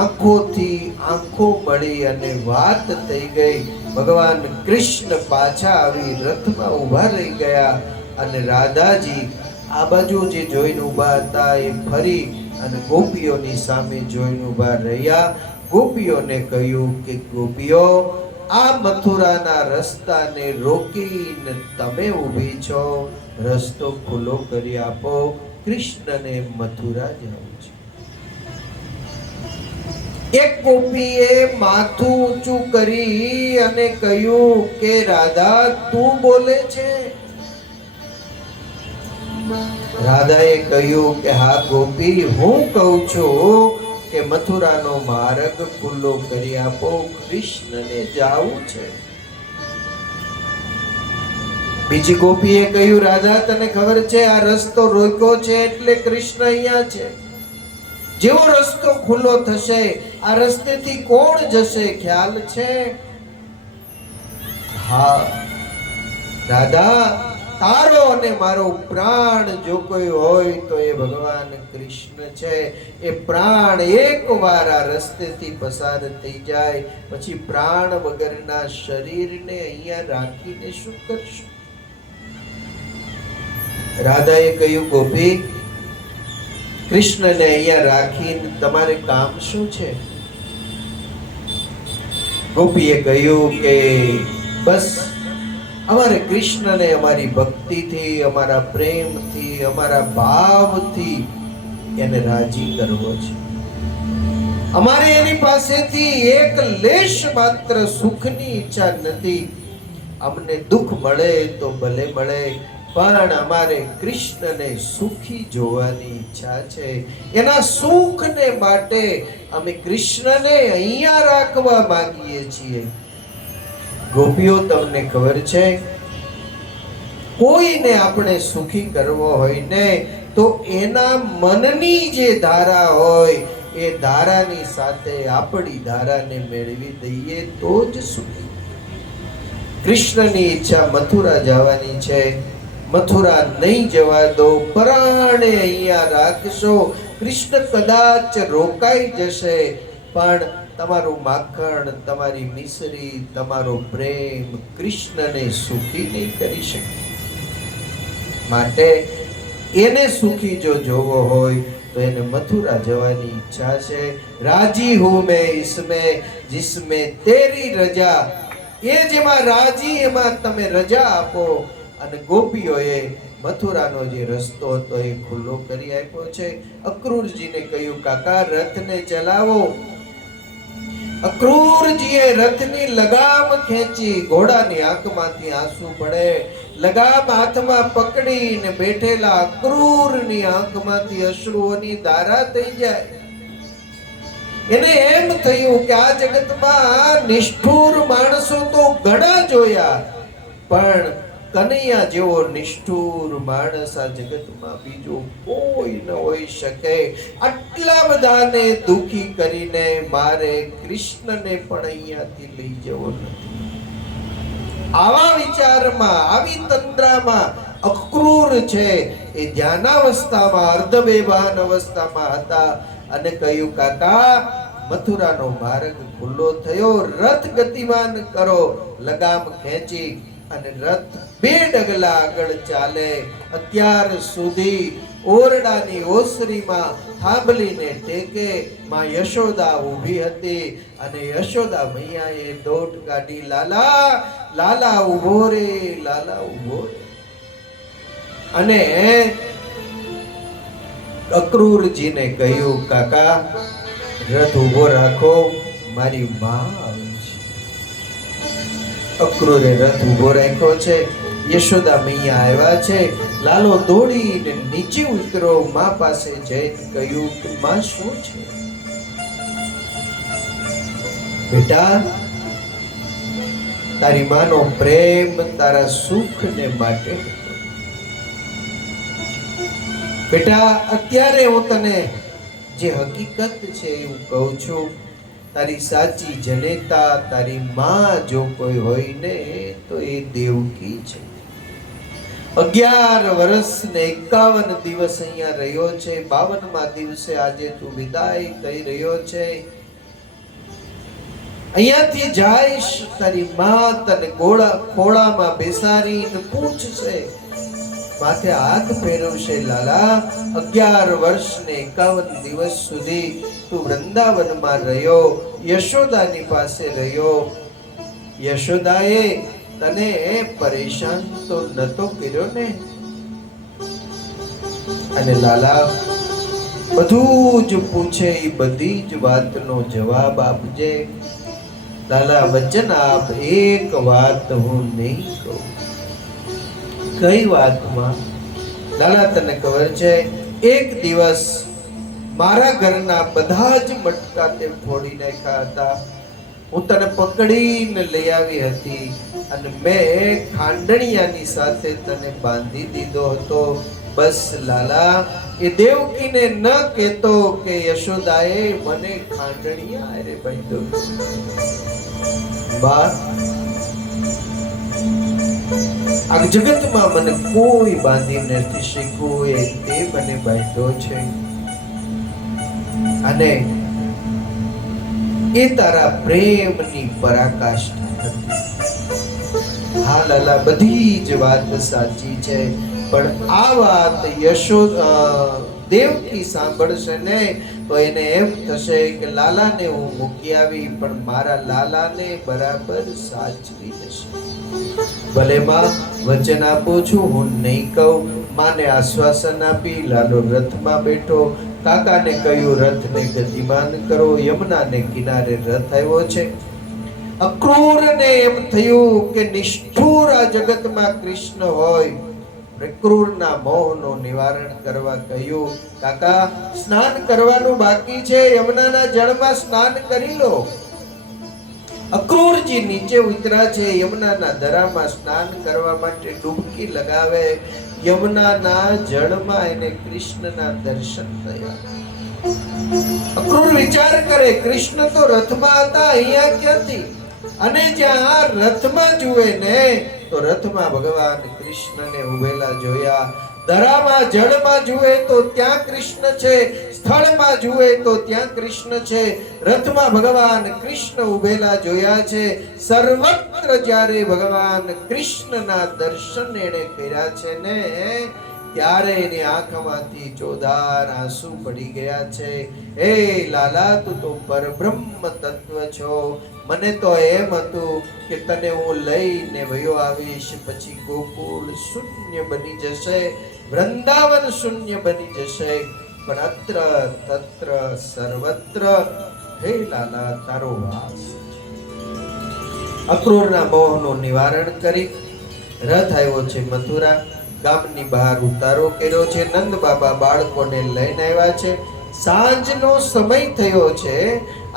આંખોથી આંખો મળી અને વાત થઈ ગઈ. ભગવાન કૃષ્ણ પાછા આવી રથમાં ઊભા રહી ગયા. અને રાધાજી આ બાજુ જે જોઈને ઊભા હતા એ ફરી અને ગોપીઓની સામે જોઈને ઊભા રહ્યા. ગોપીઓને કહ્યું કે ગોપીઓ, આ મથુરાના રસ્તાને રોકીને તમે ઊભી છો, રસ્તો ખુલ્લો કરી આપો. કૃષ્ણને મથુરા જવું છે. એક ગોપીએ માથું ઊંચું કરી અને કહ્યું કે રાધા તું બોલે છે? રાધાએ કહ્યું કે હા ગોપી, હું કહું છું કે મથુરાનો માર્ગ ખુલ્લો કરી આપો, કૃષ્ણને જાવું છે. બીજી ગોપીએ કહ્યું, રાધા તને ખબર છે આ રસ્તો રોક્યો છે એટલે કૃષ્ણ અહીંયા છે. જેવો રસ્તો ખુલ્લો થશે આ રસ્તેથી કોણ જશે ખ્યાલ છે? હા રાધા, તારો અને મારો પ્રાણ જો કોઈ હોય તો એ ભગવાન કૃષ્ણ છે. એ પ્રાણ એકવાર આ રસ્તેથી પસાર થઈ જાય પછી પ્રાણ વગરના શરીરને અહીંયા રાખીને શું કરશું? રાધાએ કહ્યું, ગોપી, કૃષ્ણને અહીંયા રાખીને તમારે કામ શું છે? ગોપીએ કહ્યું કે બસ અમારે કૃષ્ણને અમારી ભક્તિથી, અમારા પ્રેમથી, અમારા ભાવથી એને રાજી કરવો છે. અમારે એની પાસેથી એક લેશ માત્ર સુખની ઈચ્છા નથી. અમને દુઃખ મળે તો ભલે મળે, પણ અમારે કૃષ્ણને સુખી જોવાની ઈચ્છા છે. એના સુખને માટે અમે કૃષ્ણને અહીંયા રાખવા માંગીએ છીએ. ગોપીઓ, તમને ખબર છે, કોઈને આપણે સુખી કરવો હોય ને તો એના મનની જે ધારા હોય એ ધારાની સાથે આપણી ધારાને મેળવી દઈએ તો જ સુખી. કૃષ્ણની ઈચ્છા મથુરા જવાની છે. મથુરા નહીં જવા દો, પરાણે અહીંયા રાખશો. કૃષ્ણ કદાચ રોકાઈ જશે, પણ તમારું માખણ, તમારી મિસરી, તમારો પ્રેમ કૃષ્ણને સુખી નહીં કરી શકે. માટે એને સુખી જો જોવો હોય તો એને મથુરા જવાની ઈચ્છા છે. રાજી હું મેં ઇસમેં જિસમેં તેરી રજા. એ જેમાં રાજી એમાં તમે રજા આપો. અને ગોપીઓએ મથુરાનો જે રસ્તો હતો એ ખુલ્લો કરી આપ્યો છે. અક્રૂરજીને કહ્યું, કાકા રથને ચલાવો. અક્રૂરજીએ રથની લગામ ખેંચી. ઘોડાની આંખમાંથી આંસુ પડે. લગામ હાથમાં પકડીને બેઠેલા અક્રૂરની આંખમાંથી અશ્રુઓની ધારા થઈ જાય. એને એમ થયું કે આ જગતમાં નિષ્ઠુર માણસો તો ઘણા જોયા, પણ કનૈયા જેવો નિષ્ઠુર માણસ આ જગતમાં બીજો કોઈ ન હોઈ શકે. આટલા બધાને દુખી કરીને મારે કૃષ્ણને પણ અહીંયાથી લઈ જવો નથી. આવા વિચારમાં, આવી તંદ્રામાં અક્રૂર છે એ ધ્યાનાવસ્થામાં, અર્ધબેભાન અવસ્થામાં હતા. અને કહ્યું, કાકા, મથુરાનો માર્ગ ખુલ્લો થયો, રથ ગતિમાન કરો. લગામ ખેંચી અને રથ 2 ડગલા આગળ ચાલે. અત્યાર સુધી ઓરડાની ઓસરીમાં થાંભલીને ટેકે માં યશોદા ઊભી હતી અને યશોદા મૈયાએ દોટ કાઢી, લાલા, લાલા ઊભો રે, લાલા ઊભો રે. અને અક્રૂરજીને કહ્યું, કાકા, રથ ઊભો રાખો, મારી માં આવી છે. અક્રૂરે રથ ઊભો રાખ્યો છે. યશોદા મૈયા આવ્યા છે. લાલો દોડીને નીચે ઉતરો. માં પાસે જઈને કહ્યું કે માં શું છે? બેટા, તારી માનો પ્રેમ તારા સુખને માટે. બેટા, અત્યારે હું તને જે હકીકત છે એ હું કહું છું. તારી સાચી જનેતા, તારી માં જો કોઈ હોય ને તો એ દેવકી છે. 11 વર્ષ ને 51 દિવસ અહીંયા રહ્યો છે. 52મા દિવસે આજે તું વિદાય થઈ રહ્યો છે. અહીંયાથી જાઈશ, તારી માં તને ખોળામાં બેસાડીને પૂછશે, માથે હાથ ફેરવશે, લાલા, 11 વર્ષ ને 51 દિવસ સુધી તું વૃંદાવનમાં રહ્યો, યશોદાની પાસે રહ્યો. યશોદાએ તને પરેશાન તો નતો કર્યો ને? અને લાલા બધું જ પૂછે એ બધી જ વાતનો જવાબ આપજે. લાલા વચન આપ, એક વાત હું નહીં કહું. કઈ વાતમાં? લાલા તને ખબર છે, એક દિવસ મારા ઘરના બધા જ મટકા તે ફોડી નાખ્યા હતા. હું તને પકડીને લઈ આવી હતી અને મેં ખાંડણિયાની સાથે તને બાંધી દીધો હતો. બસ લાલા, એ દેવકીને ન કહેતો કે યશોદાએ મને ખાંડણિયા અરે બાંધ્યો. બા, આ જગતમાં મને કોઈ બાંધી નથી શીખવું, એ તે મને બાંધ્યો છે. અને એ તારા પ્રેમની પરાકાષ્ઠા હતી. હા લાલા, બધી જ વાત સાચી છે, પણ આ વાત દેવકી સાંભળશે ને તો એને એમ થશે કે લાલાને હું મૂકી આવી, પણ મારા લાલાને બરાબર સાચવી જશે. ભલે માં, વચન આપું છું, હું નહીં કહું. માને આશ્વાસન આપી લાલો રથમાં બેઠો. કાકાને કહ્યું રથને ગતિમાન કરો. યમુનાને કિનારે રથ આવ્યો છે. અક્રૂરને એમ થયું કે નિષ્ઠુર આ જગતમાં કૃષ્ણ હોય. ક્રૂરના મોહનું નિવારણ કરવા કહ્યું, કાકા સ્નાન કરવાનું બાકી છે, યમુનાના જળમાં સ્નાન કરી લો. અક્રૂરજી નીચે ઉતર્યા છે. યમુનાના દરામાં સ્નાન કરવા માટે ડૂબકી લગાવે. યમુનાના જળમાં એને કૃષ્ણના દર્શન થયા. અક્રૂર વિચાર કરે, કૃષ્ણ તો રથમાં હતા, અહીંયા ક્યાંથી? અને જ્યાં રથમાં જુએ ને તો રથમાં ભગવાન કૃષ્ણને ઉભેલા જોયા. દરામાં જળમાં જુએ તો ત્યાં કૃષ્ણ છે, સ્થળમાં જુએ તો ત્યાં કૃષ્ણ છે. રથમાં ભગવાન કૃષ્ણ ઉભેલા જોયા છે. સર્વત્ર જ્યારે ભગવાન કૃષ્ણના દર્શન એણે કર્યા છે ને, ત્યારે એની આંખમાંથી ચોધાર આંસુ પડી ગયા છે. હે લાલા, તું તો પરબ્રહ્મ તત્વ છો. મને તો એમ હતું કે તને હું લઈને વયો આવીશ, પછી ગોકુળ શૂન્ય બની જશે, વૃંદાવન શૂન્ય બની જશે. પણ અત્ર તત્ર સર્વત્ર હે લાલા તારો વાસ. અક્રૂરના મોહનું નિવારણ કરી રથ આવ્યો છે મથુરા. ગામની બહાર ઉતારો કર્યો છે. નંદ બાબા બાળકોને લઈને આવ્યા છે. સાંજનો સમય થયો છે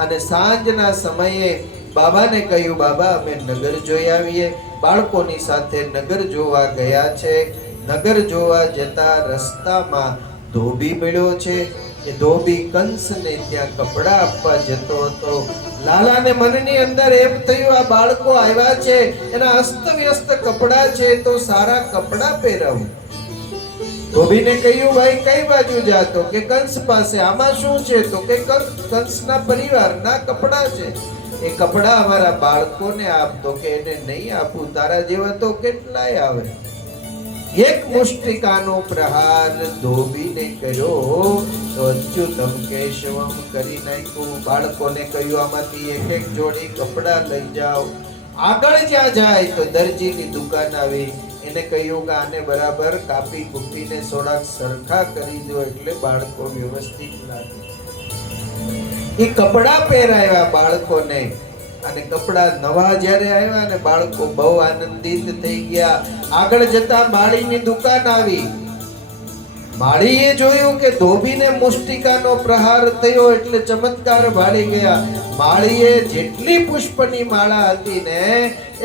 અને સાંજના સમયે બાબાને કહ્યું, બાબા અમે નગર જોઈ આવીએ. બાળકોની સાથે નગર જોવા ગયા છે. નગર જોવા જતા રસ્તામાં ધોબી મળ્યો છે. એ ધોબી કંસને ત્યાં કપડા આપવા જતો હતો. લાલાને મનની અંદર એમ થયું, આ બાળકો આવ્યા છે, એના અસ્તવ્યસ્ત કપડા છે, તો સારા કપડા પહેરાવું. ધોબીને કહ્યું, ભાઈ કઈ બાજુ જાતો? કે કંસ પાસે. આમાં શું છે? તો કે કંસના પરિવારના કપડા છે. એ કપડા અમારા બાળકોને આપતો. કે એને નહીં આપું, તારા જેવા તો કેટલાય આવે. એક મુષ્ટિકાનો પ્રહાર ધોબીને કર્યો તો અચ્યુતમ કેશવમ કરી નાખ્યું. બાળકોને કહ્યું, આમાંથી એક એક જોડી કપડા લઈ જાઓ. આગળ જ્યાં જાય તો દરજીની દુકાન આવી. એને કહ્યું કે આને બરાબર કાપી કૂપીને થોડાક સરખા કરી દો, એટલે બાળકો વ્યવસ્થિત લાગે. એ કપડા પહેરાવ્યા બાળકોને, અને કપડા નવા જ્યારે આવ્યા ને બાળકો બહુ આનંદિત થઈ ગયા. આગળ જતા માળીની દુકાન આવી. માળીએ જોયું કે ધોબીને મુષ્ટિકાનો પ્રહાર થયો એટલે ચમત્કાર ભાળી ગયા. માળીએ જેટલી પુષ્પની માળા હતી ને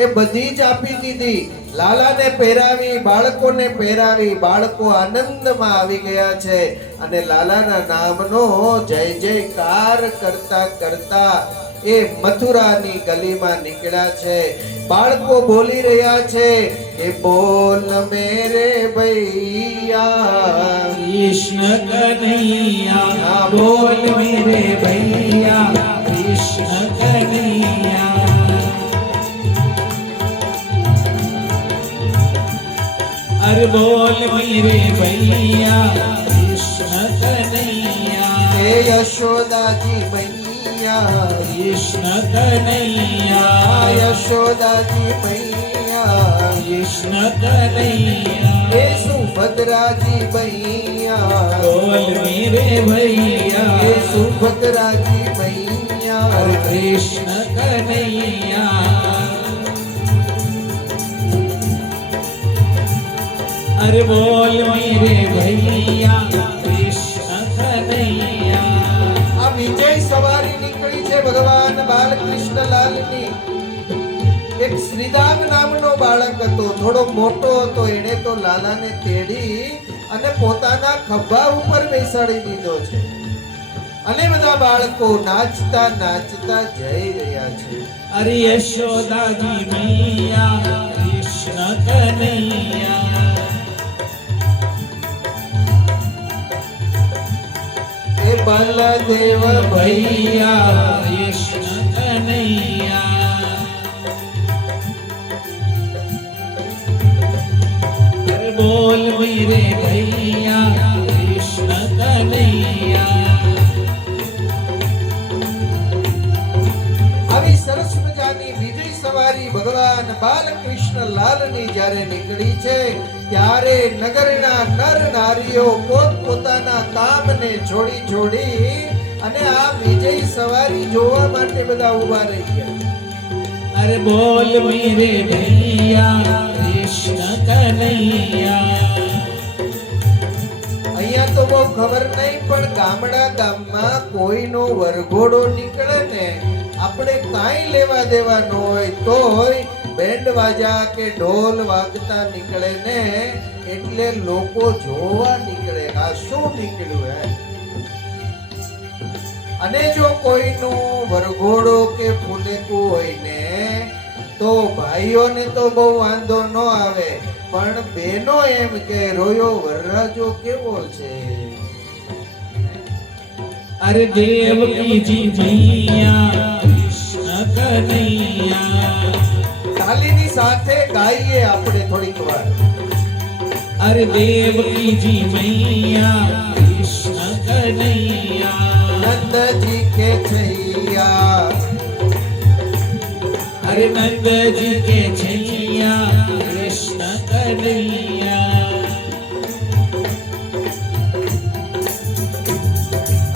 એ બધી જ આપી દીધી. લાલાને પહેરાવી, બાળકોને પહેરાવી. બાળકો આનંદમાં આવી ગયા છે અને લાલાના નામનો જય જયકાર કરતા કરતા એ મથુરાની ગલીમાં નીકળ્યા છે. બાળકો બોલી રહ્યા છે કે બોલ મેરે ભૈયા કૃષ્ણ કનૈયા, બોલ મેરે ભૈયા કૃષ્ણ કનૈયા. અરે બોલ મેરે ભૈયા કૃષ્ણ કનૈયા. હે યશોદાજી મૈયા કૃષ્ણ કનૈયા, યશોદાજી મૈયા કૃષ્ણ કનૈયા. હે સુભદ્રાજી મૈયા બોલ મેરે ભૈયા હે સુભદ્રાજી મૈયા કૃષ્ણ કનૈયા. અરે બોલ મેરે ભૈયા કૃષ્ણ કનૈયા. આ વિજય સવારી નીકળી છે ભગવાન બાલકૃષ્ણલાલની એક શ્રીદામ નામનો બાળક હતો, થોડો મોટો હતો. એણે તો લાલાને તેડી અને પોતાના ખભા ઉપર બેસાડી દીધો છે. અને બધા બાળકો નાચતા નાચતા જઈ રહ્યા છે. અરે યશોદાજી મૈયા કૃષ્ણ કનૈયા, એ બલદેવ ભૈયા કૃષ્ણ કનૈયા. અરે બોલ રે ભૈયા કૃષ્ણ કનૈયા. આવી સરસ મજાની વિજય સવારી ભગવાન બાલકૃષ્ણલાલની જ્યારે નીકળી છે, ત્યારે નગરના નર નારીઓ પોતપોતાના કામને છોડી અને આ વિજય સવારી જોવા માટે બધા ઊભા રહી ગયા. અરે બોલ રે ભૈયા કૃષ્ણ કનૈયા. અહીંયા તો બહુ ખબર નહીં, પણ ગામમાં કોઈનો વરઘોડો નીકળે ને, આપણે કાંઈ લેવા દેવા ન હોય તોય બેન્ડ વાજા કે ઢોલ વાગતા નીકળે ને, એટલે લોકો જોવા નીકળે આ શું નીકળ્યું હે. અને જો કોઈનું વરઘોડો કે ફૂલેકું હોય ને, તો ભાઈઓને તો બહુ વાંધો ન આવે, પણ બહેનો એમ કે રોયો વરરાજો કેવો છે. અરે દેવકીજી મૈયા કૃષ્ણ કનૈયા. તાલીની સાથે ગાઈએ આપણે થોડીક વાર. અરે દેવકીજી મૈયા કૃષ્ણ કનૈયા. નંદજી કે છૈયા, અરે નંદજી કે છૈયા કૃષ્ણ કનૈયા.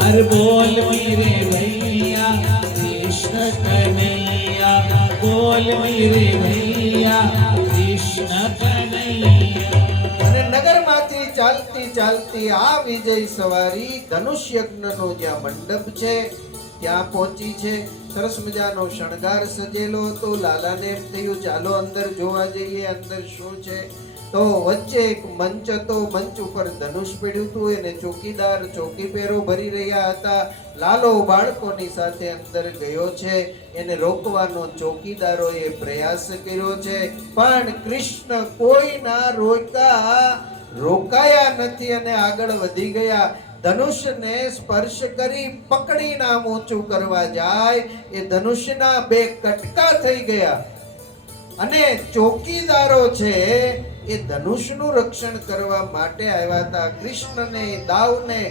અરે બોલ રે ભૈયા કૃષ્ણ કનૈયા. બોલ રે ભૈયા કૃષ્ણ કનૈયા. અને નગરમાંથી ચાલતી આ વિજય સવારી ધનુષ યજ્ઞનો જ્યાં મંડપ છે ત્યાં પહોંચી છે. સરસ મજાનો શણગાર સજેલો હતો. લાલાને એમ થયું ચાલો અંદર જોવા જઈએ અંદર શું છે. તો વચ્ચે એક મંચ હતો. મંચ ઉપર ધનુષ પડ્યું હતું. એને ચોકીદાર ચોકી પેરો ભરી રહ્યા હતા. લાલો બાળકોની સાથે અંદર ગયો છે. એને રોકવાનો ચોકીદારોએ પ્રયાસ કર્યો છે, પણ કૃષ્ણ કોઈના રોકાયા નથી અને આગળ વધી ગયા. ધનુષને સ્પર્શ કરી પકડી નામ ઊંચું કરવા જાય, એ ધનુષના બે કટકા થઈ ગયા. અને ચોકીદારો છે એ ધનુષનું રક્ષણ કરવા માટે આવ્યા હતા. કૃષ્ણને દાવને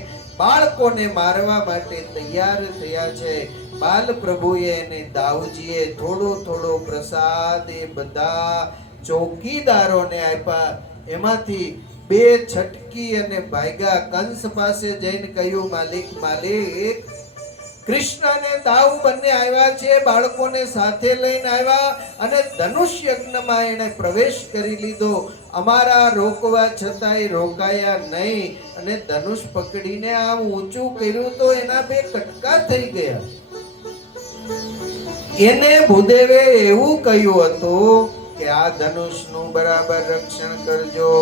બાળકોને મારવા માટે તૈયાર થયા છે. બાલ પ્રભુએ અને દાઉજીએ થોડો પ્રસાદ એ બધા ચોકીદારોને આપ્યા. એમાંથી બે છટકી અને ભાગ્યા. કંસ પાસે જઈને કહ્યું, માલિક કૃષ્ણ અને દાઉ બંને આવ્યા છે, બાળકોને સાથે લઈને આવ્યા અને ધનુષ યજ્ઞમાં એને પ્રવેશ કરી લીધો. અમારા રોકવા છતાંય રોકાયા નહીં અને ધનુષ પકડીને આમ ઊંચું કર્યું તો એના બે કટકા થઈ ગયા. એને ભૂદેવે એવું કહ્યું હતું કે આ ધનુષનું બરાબર રક્ષણ કરજો.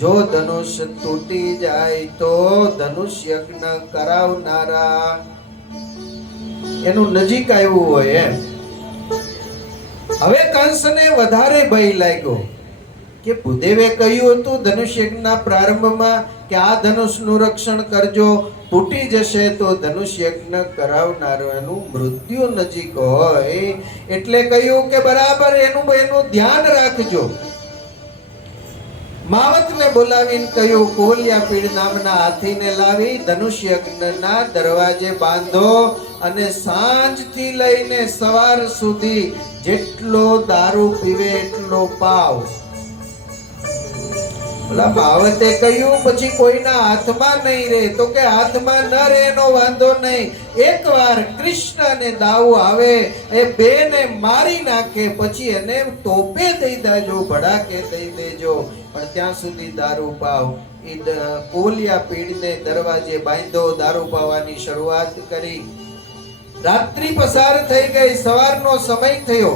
જો ધનુષ તૂટી જાય તો ધનુષ યજ્ઞ કરાવનારા એનું નજીક આવ્યું હોય એમ. હવે કંસને વધારે ભય લાગ્યો કે ભૂદેવે કહ્યું હતું ધનુષ યજ્ઞના પ્રારંભમાં કે આ ધનુષનું રક્ષણ કરજો, તૂટી જશે તો ધનુષ યજ્ઞ કરાવનારાનું મૃત્યુ નજીક હોય, એટલે કહ્યું કે બરાબર એનું ધ્યાન રાખજો. માવતને બોલાવીને કહ્યું, કોલિયાપીડ નામના હાથીને લાવી ધનુષ યજ્ઞના દરવાજે બાંધો અને સાંજથી લઈને સવાર સુધી જેટલો દારૂ પીવે એટલો પાવ. માવતે કહ્યું પછી કોઈના હાથમાં નહીં રહે, તો કે હાથમાં ન રહે એનો વાંધો નહીં, એકવાર કૃષ્ણ અને દાઉ આવે એ બેને મારી નાખે પછી એને તોપે દઈ દેજો, ભડાકે દઈ દેજો, પણ ત્યાં સુધી દારૂ પાવ. એ કોલિયા પીડને દરવાજે બાંધો, દારૂ પાવાની શરૂઆત કરી. રાત્રિ પસાર થઈ ગઈ, સવારનો સમય થયો.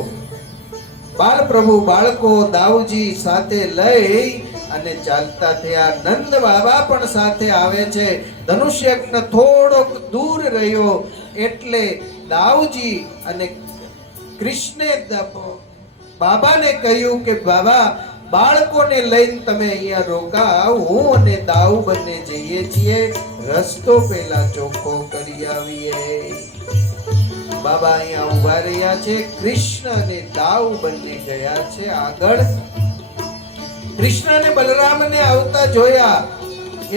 બાળ પ્રભુ બાળકો દાઉજી સાથે લઈ અને ચાલતા થયા. નંદ બાબા પણ સાથે આવે છે. ધનુષ્યજ્ઞ થોડોક દૂર રહ્યો એટલે દાઉજી અને કૃષ્ણે બાબાને કહ્યું કે બાબા, બાળકોને લઈને તમે અહીંયા રોકાવ, હું અને દાઉ બંને જઈએ છીએ, રસ્તો પહેલા ચોખ્ખો કરી આવીએ. બાબા અહીંયા ઉભા રહ્યા છે. કૃષ્ણ અને દાઉ બંને ગયા છે આગળ. કૃષ્ણ અને બલરામને આવતા જોયા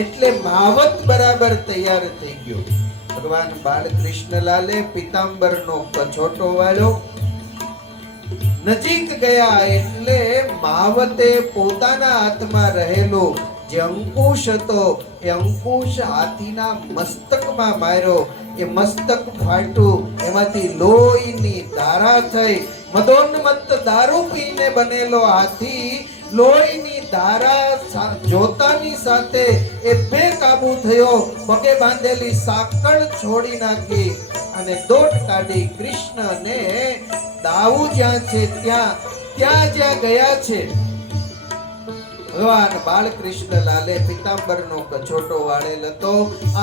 એટલે માવત બરાબર તૈયાર થઈ ગયો. ભગવાન બાલકૃષ્ણલાલે પિતાંબરનો કછોટો વાળ્યો. નજીક ગયા એટલે માવતે પોતાના હાથમાં રહેલો જે અંકુશ હતો એ અંકુશ હાથીના મસ્તકમાં માર્યો. એ મસ્તક ફાટ્યું, એમાંથી લોહીની ધારા થઈ. મદોન્મત્ત દારૂ પીને બનેલો હાથી લોહીની ધારા જોતાની સાથે એ બેકાબુ થયો. પગે બાંધેલી સાંકળ છોડી નાખી અને દોટ કાઢી. કૃષ્ણને દાઉ જ્યાં છે ત્યાં જ્યાં ગયા છે, ભગવાન બાલકૃષ્ણલાલે પિતાંબરનો કછોટો વાળેલ હતો.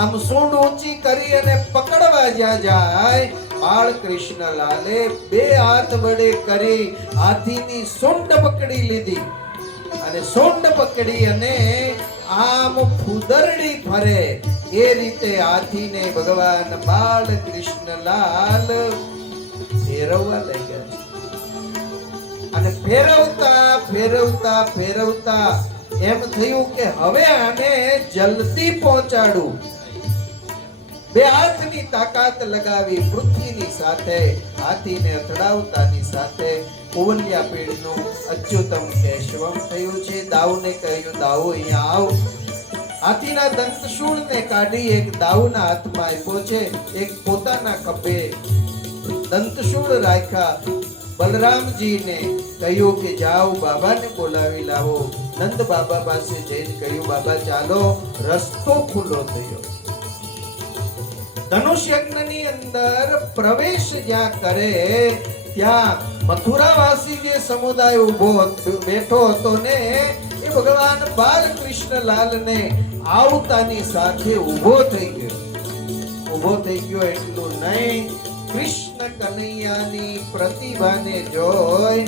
આમ સૂંઢ ઊંચી કરી અને પકડવા જ્યાં જાય, બાલકૃષ્ણલાલે બે હાથ વડે કરી હાથીની સૂંઢ પકડી લીધી અને સૂંઢ પકડી અને આમ ફુદરડી ફરે એ રીતે હાથીને ભગવાન બાલકૃષ્ણલાલ ફેરવવા લાગ્યા છે. અને ફેરવતા ફેરવતા ફેરવતા એમ થયું કે હવે આને જલ્દી પહોંચાડું. બે હાથની તાકાત લગાવી પૃથ્વીની સાથે હાથીને અથડાવતાની સાથે કુવલિયા પીડનું અચ્યુતમ કેશવમ થયું છે. દાઉને કહ્યું, દાઉ અહીંયા આવ. હાથીના દંતશૂળને કાઢી એક દાઉના હાથમાં આપ્યો છે, એક પોતાના ખભે દંતશૂળ રાખ્યા. બલરામજીને કહ્યું કે જાઓ બાબાને બોલાવી લાવો. નંદ બાબા પાસે જઈને કહ્યું, બાબા ચાલો, રસ્તો ખુલ્લો થયો. ધનુષ યજ્ઞની અંદર પ્રવેશ જ્યાં કરે ત્યાં મથુરાવાસી જે સમુદાય ઉભો બેઠો હતો ને, એ ભગવાન બાલકૃષ્ણલાલને આવતાની સાથે ઉભો થઈ ગયો. ઉભો થઈ ગયો એટલું નહીં, કૃષ્ણ કનૈયાની પ્રતિભાને જોઈ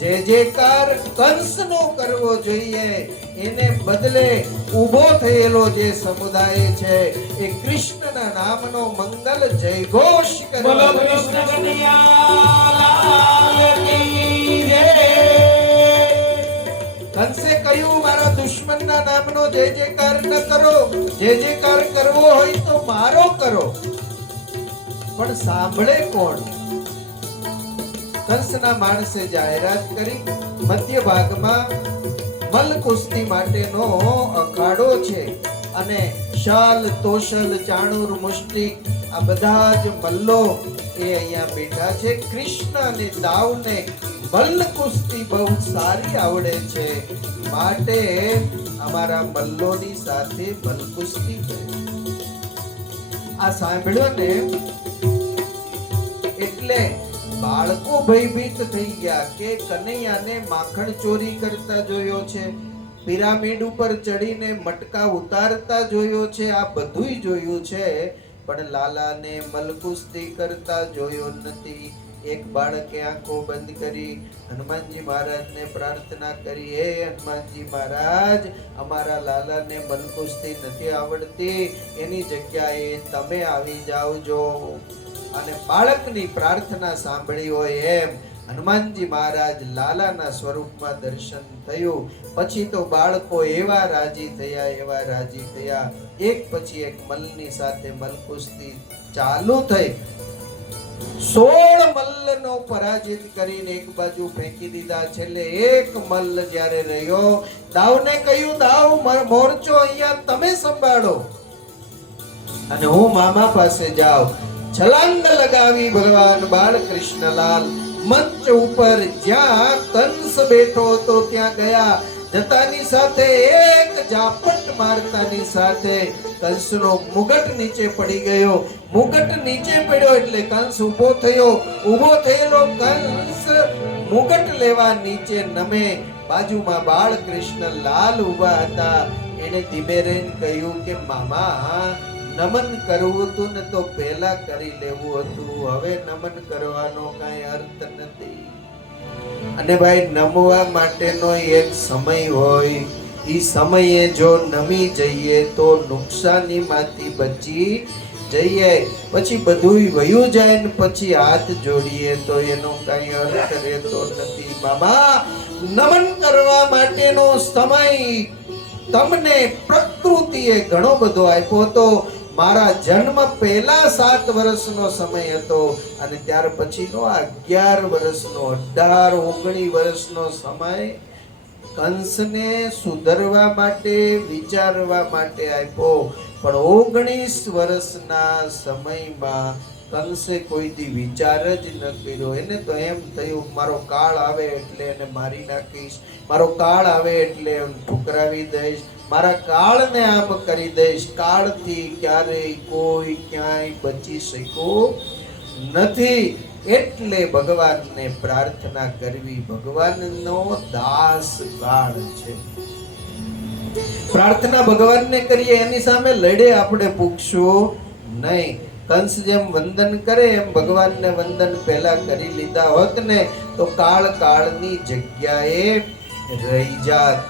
જે જેકાર કંસનો કરવો જોઈએ એને બદલે ઊભો થયેલો જે સમુદાય છે એ કૃષ્ણના નામનો મંગલ જયઘોષ કરે. બોલો કૃષ્ણ કનૈયા કી જય. કંસે કહ્યું, મારા દુશ્મનના નામનો જય જયકાર ન કરો, જય જયકાર કરવો હોય તો મારો કરો. પણ સાંભળે કોણ? કંસના માણસે જાહેરાત કરી, મધ્ય ભાગમાં મલ્લ કુસ્તી માટેનો અખાડો છે અને શાલ, તોશલ, ચાણૂર, મુષ્ટિક આ બધા જ મલ્લો એ અહીંયા બેઠા છે. કૃષ્ણ અને દાઉને મલ્લ કુસ્તી બહુ સારી આવડે છે, માટે અમારા મલ્લોની સાથે મલ્લ કુસ્તી કરે. આ સાંભળ્યો ને એટલે બાળકો ભયભીત થઈ ગયા કે કનૈયાને માખણ ચોરી કરતા જોયો છે, પિરામિડ ઉપર ચડીને મટકા ઉતારતા જોયો છે, આ બધુંય જોયું છે, પણ લાલાને મલકુસ્તી કરતા જોયો નથી. એક બાળકે આંખો બંધ કરી હનુમાનજી મહારાજને પ્રાર્થના કરી, હે હનુમાનજી મહારાજ, અમારા લાલાને મલકુસ્તી નથી આવડતી, એની જગ્યાએ તમે આવી જાવજો. અને બાળકની પ્રાર્થના સાંભળી હોય એમ હનુમાનજી મહારાજ લાલાના સ્વરૂપમાં દર્શન થયું. પછી તો બાળકો એવા રાજી થયા, એક પછી એક મલ્લની સાથે મલકુસ્તી ચાલુ થઈ. 16 મલ્લનો પરાજિત કરીને એક બાજુ ફેંકી દીધા. છેલ્લે એક મલ્લ જ્યારે રહ્યો, દાઉને કહ્યું, દાઉ મોરચો અહીંયા તમે સંભાળો અને હું મામા પાસે જાઉં. છલાંગ લગાવી ભગવાન બાલકૃષ્ણલાલ મંચ ઉપર જ્યાં કંસ બેઠો હતો ત્યાં ગયા. જતાની સાથે એક ઝાપટ મારતાની સાથે કંસનો મુગટ નીચે પડી ગયો. મુગટ નીચે પડ્યો એટલે કંસ ઊભો થયો. ઊભો થયેલો કંસ મુગટ લેવા નીચે નમે. બાજુમાં બાળકૃષ્ણ લાલ ઊભા હતા. એને ધીમે રહીને કહ્યું કે મામા, નમન કરવું હતું ને તો પહેલા કરી લેવું હતું, હવે નમન કરવાનો કાંઈ અર્થ નથી. અને ભાઈ, નમવા માટેનો એક સમય હોય, એ સમયે જો નમી જઈએ તો નુકસાનીમાંથી બચી જઈએ. પછી બધુંય વયું જાય ને પછી હાથ જોડીએ તો એનો કાંઈ અર્થ રહેતો નથી. બાબા, નમન કરવા માટેનો સમય તમને પ્રકૃતિએ ઘણો બધો આપ્યો હતો. મારા જન્મ પહેલા 7 વર્ષનો સમય હતો અને ત્યાર પછીનો 11 વર્ષનો, 18, 19 વર્ષનો સમય કંસને સુધરવા માટે, વિચારવા માટે આપ્યો. પણ 19 વર્ષના સમયમાં કંસે કોઈથી વિચાર જ ન કર્યો. એને તો એમ થયું, મારો કાળ આવે એટલે એને મારી નાખીશ, મારો કાળ આવે એટલે ઠુકરાવી દઈશ, મારા કાળને આમ કરી દઈશ. કાળથી ક્યારેય કોઈ ક્યાંય બચી શક્યો નથી. એટલે ભગવાનને પ્રાર્થના કરવી. ભગવાનનો દાસ કાળ છે. પ્રાર્થના ભગવાનને કરીએ, એની સામે લડે આપણે પૂછશું નહીં. કંસ જેમ વંદન કરે એમ ભગવાનને વંદન પહેલા કરી લીધા હોત ને તો કાળની જગ્યાએ રહી જાત.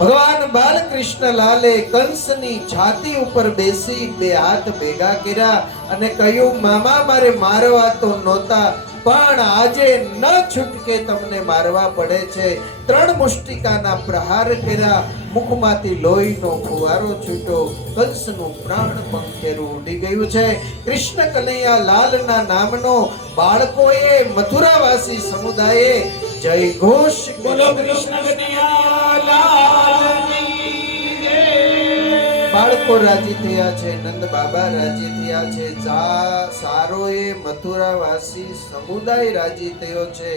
ભગવાન બાલકૃષ્ણ લાલે કંસની છાતી ઉપર બેસી 2 હાથ ભેગા કર્યા અને કહ્યું, મામા, મારે મારવા તો નહોતા, પણ આજે ન છૂટકે તમને મારવા પડે છે. 3 મુષ્ટિકાના પ્રહાર કર્યા. મુખમાંથી લોહીનો ફુવારો છૂટ્યો. કંસનું પ્રાણ પંખેરું ઉડી ગયું છે. કૃષ્ણ કનૈયા લાલના નામનો બાળકોએ, મથુરાવાસી સમુદાયે જય ઘોષ બોલો કૃષ્ણ કનૈયા લાલની જય. બાળકો રાજી થયા છે, નંદ બાબા રાજી થયા છે, સારોએ મથુરાવાસી સમુદાય રાજી થયો છે.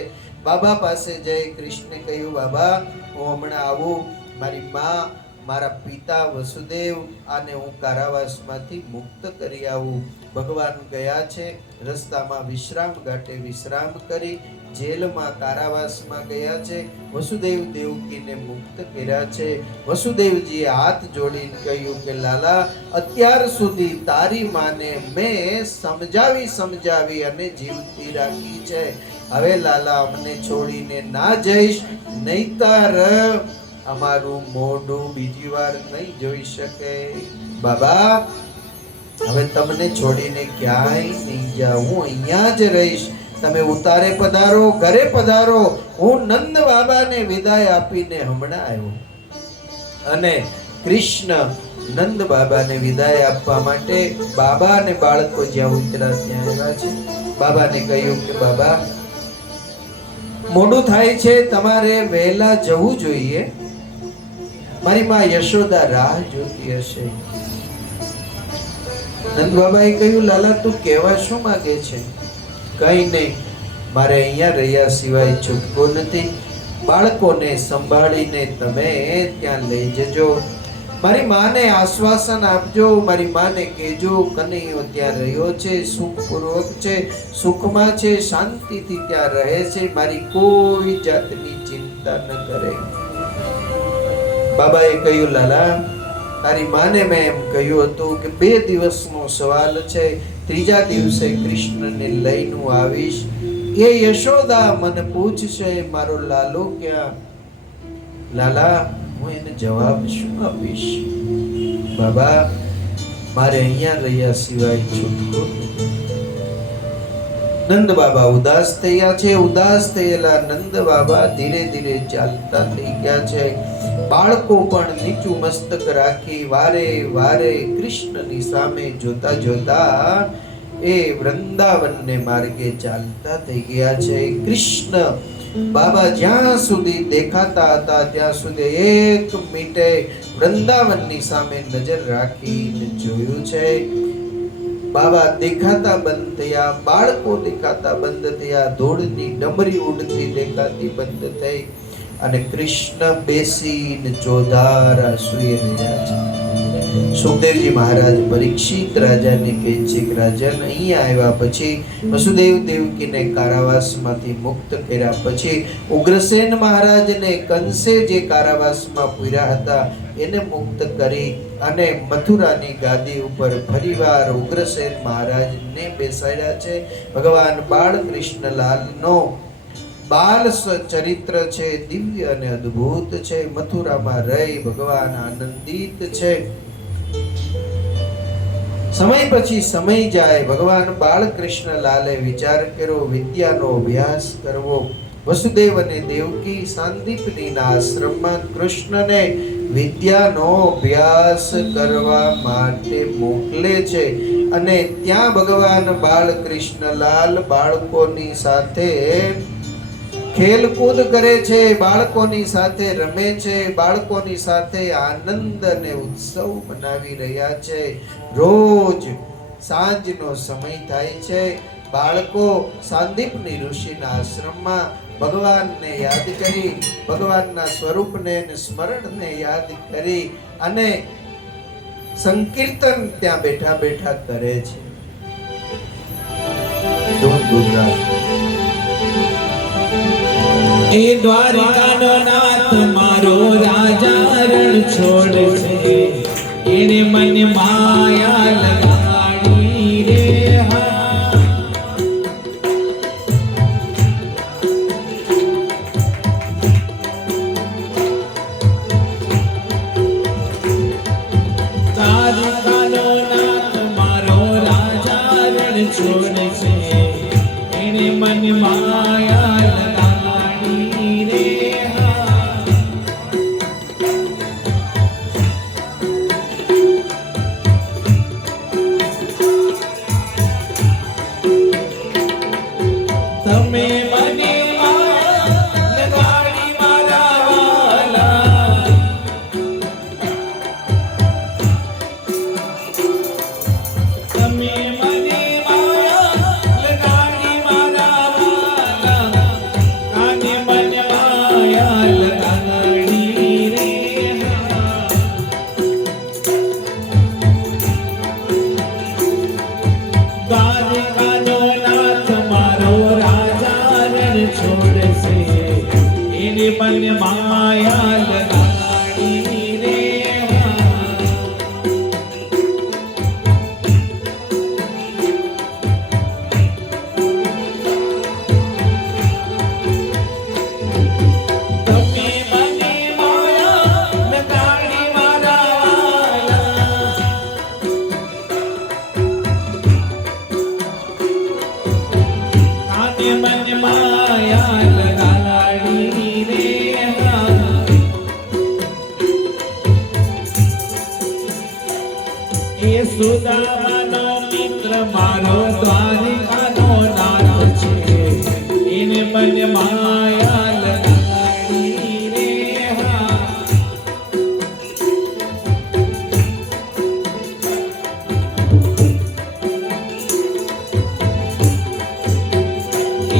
બાબા પાસે જઈ કૃષ્ણે કહ્યું, બાબા, હું હમણાં આવું. મારી માં, મારા પિતા વસુદેવ આને હું કારાવાસમાંથી મુક્ત કરી આવું. ભગવાન ગયા છે. રસ્તામાં વિશ્રામ ઘાટે વિશ્રામ કરી જેલમાં, કારાવાસમાં ગયા છે. વસુદેવ દેવકીને મુક્ત કર્યા છે. વસુદેવજીએ હાથ જોડીને કહ્યું કે લાલા, અત્યાર સુધી તારી માને મેં સમજાવી અને જીવતી રાખી છે. હવે લાલા, અમને છોડીને ના જઈશ, નહીતર અમારું મોઢું બીજી વાર નહીં જોઈ શકે. બાબા, હવે તમને છોડીને ક્યાંય નહીં જાઉં, હું અહીંયા જ રહીશ. તમે ઉતારે પધારો, ઘરે પધારો. હું નંદ બાબાને વિદાય આપીને હમણાં આવ્યો. અને કૃષ્ણ નંદ બાબાને વિદાય આપવા માટે બાબા અને બાળકો જ્યાં ઉતર્યા ત્યાં આવ્યા છે. બાબાને કહ્યું કે બાબા, મોડું થાય છે, તમારે વહેલા જવું જોઈએ. મારી માં યશોદા રાહ જોતી હશે. નંદ બાબાએ કહ્યું, લાલા, તું કહેવા શું માંગે છે? કઈ નહીં, મારે અહીંયા રહ્યા સિવાય છૂટકો નથી. બાળકોને સંભાળીને તમે ત્યાં લઈ જજો. મારી માને આશ્વાસન આપજો. મારી માને કહેજો કનૈયો ત્યાં રહ્યો છે, સુખપૂર્વક છે, સુખમાં છે, શાંતિથી ત્યાં રહે છે, મારી કોઈ જાતની ચિંતા ન કરે. બાબાએ કહ્યું, લાલા, તારી માને મેં એમ કહ્યું હતું કે 2 દિવસનો સવાલ છે, 3જા દિવસે કૃષ્ણને લઈને આવીશ. એ યશોદા મને પૂછશે, મારો લાલો ક્યાં? લાલા, હું એને જવાબ શું આપીશ? બાબા, મારે અહીંયા રહ્યા સિવાય છૂટકો નથી. નંદ બાબા ઉદાસ થયા છે. ઉદાસ થયેલા નંદ બાબા ધીરે ધીરે ચાલતા થઈ ગયા છે. બાળકો પણ નીચું મસ્તક રાખી વારે વારે કૃષ્ણની સામે જોતા જોતા એ વૃંદાવનને માર્ગે ચાલતા થઈ ગયા છે. કૃષ્ણ બાબા જ્યાં સુધી દેખાતા હતા ત્યાં સુધી 1 મિનિટે વૃંદાવનની સામે નજર રાખીને જોયું છે. બાબા દેખાતા બંધ થયા, બાળકો દેખાતા બંધ થયા, ધૂળની ડમરી ઉડતી દેખાતી બંધ થઈ. અને કૃષ્ણ બેસીને ચોધારા સૂઈ રહ્યા છે. સુખદેવજી મહારાજ પરીક્ષિત રાજાને કહે છે કે રાજન, અહીંયા આવ્યા પછી વસુદેવ દેવકીને કારાવાસમાંથી મુક્ત કર્યા પછી ઉગ્રસેન મહારાજને કંસે જે કારાવાસમાં પૂર્યા હતા એને મુક્ત કરી અને મથુરાની ગાદી ઉપર ફરીવાર ઉગ્રસેન મહારાજને બેસાડ્યા છે. ભગવાન બાળકૃષ્ણલાલનો બાલ ચરિત્ર છે, દિવ્ય અને અદ્ભુત છે. મથુરામાં રહી ભગવાન આનંદિત છે. સમય પછી સમય જાય, ભગવાન બાળકૃષ્ણલાલે વિચાર કર્યો વિદ્યાનો અભ્યાસ કરવો. વસુદેવ અને દેવકી સાંદીપનીના આશ્રમમાં કૃષ્ણને વિદ્યાનો અભ્યાસ કરવા માટે મોકલે છે અને ત્યાં ભગવાન બાળકૃષ્ણલાલ બાળકોની સાથે ખેલકૂદ કરે છે, બાળકોની સાથે રમે છે, બાળકોની સાથે આનંદ અને ઉત્સવ મનાવી રહ્યા છે. રોજ સાંજનો સમય થાય છે, બાળકો સાંદીપની ઋષિના આશ્રમમાં ભગવાનને યાદ કરી, ભગવાનના સ્વરૂપને સ્મરણને યાદ કરી અને સંકીર્તન ત્યાં બેઠા બેઠા કરે છે. એ દ્વારિકાનો નાથ મારો રાજા રણ છોડશે, એને મને માયા લગાડી રે હા. દ્વારિકાનો નાથ મારો રાજા રણ છોડશે, એને મને માયા લગાડી રે હા. તમે મને માયા લગાડી મારા વાલા, તમે મને માયા લગાડી મારા વાલા, કાને મને માયા લગાડી રે હા. દ્વારિકાનો નાથ મારો રાજા રણ છોડશે, એને મને માયા લગાડી રે હા. તમે મને માયા લગાડી મારા વાલા, કાને મને માયા લગાડી રે હા. એ સુદામાનો મિત્ર મારો દ્વારિકાનો નાથ છે, એને મને માયા લગાડી રે હા.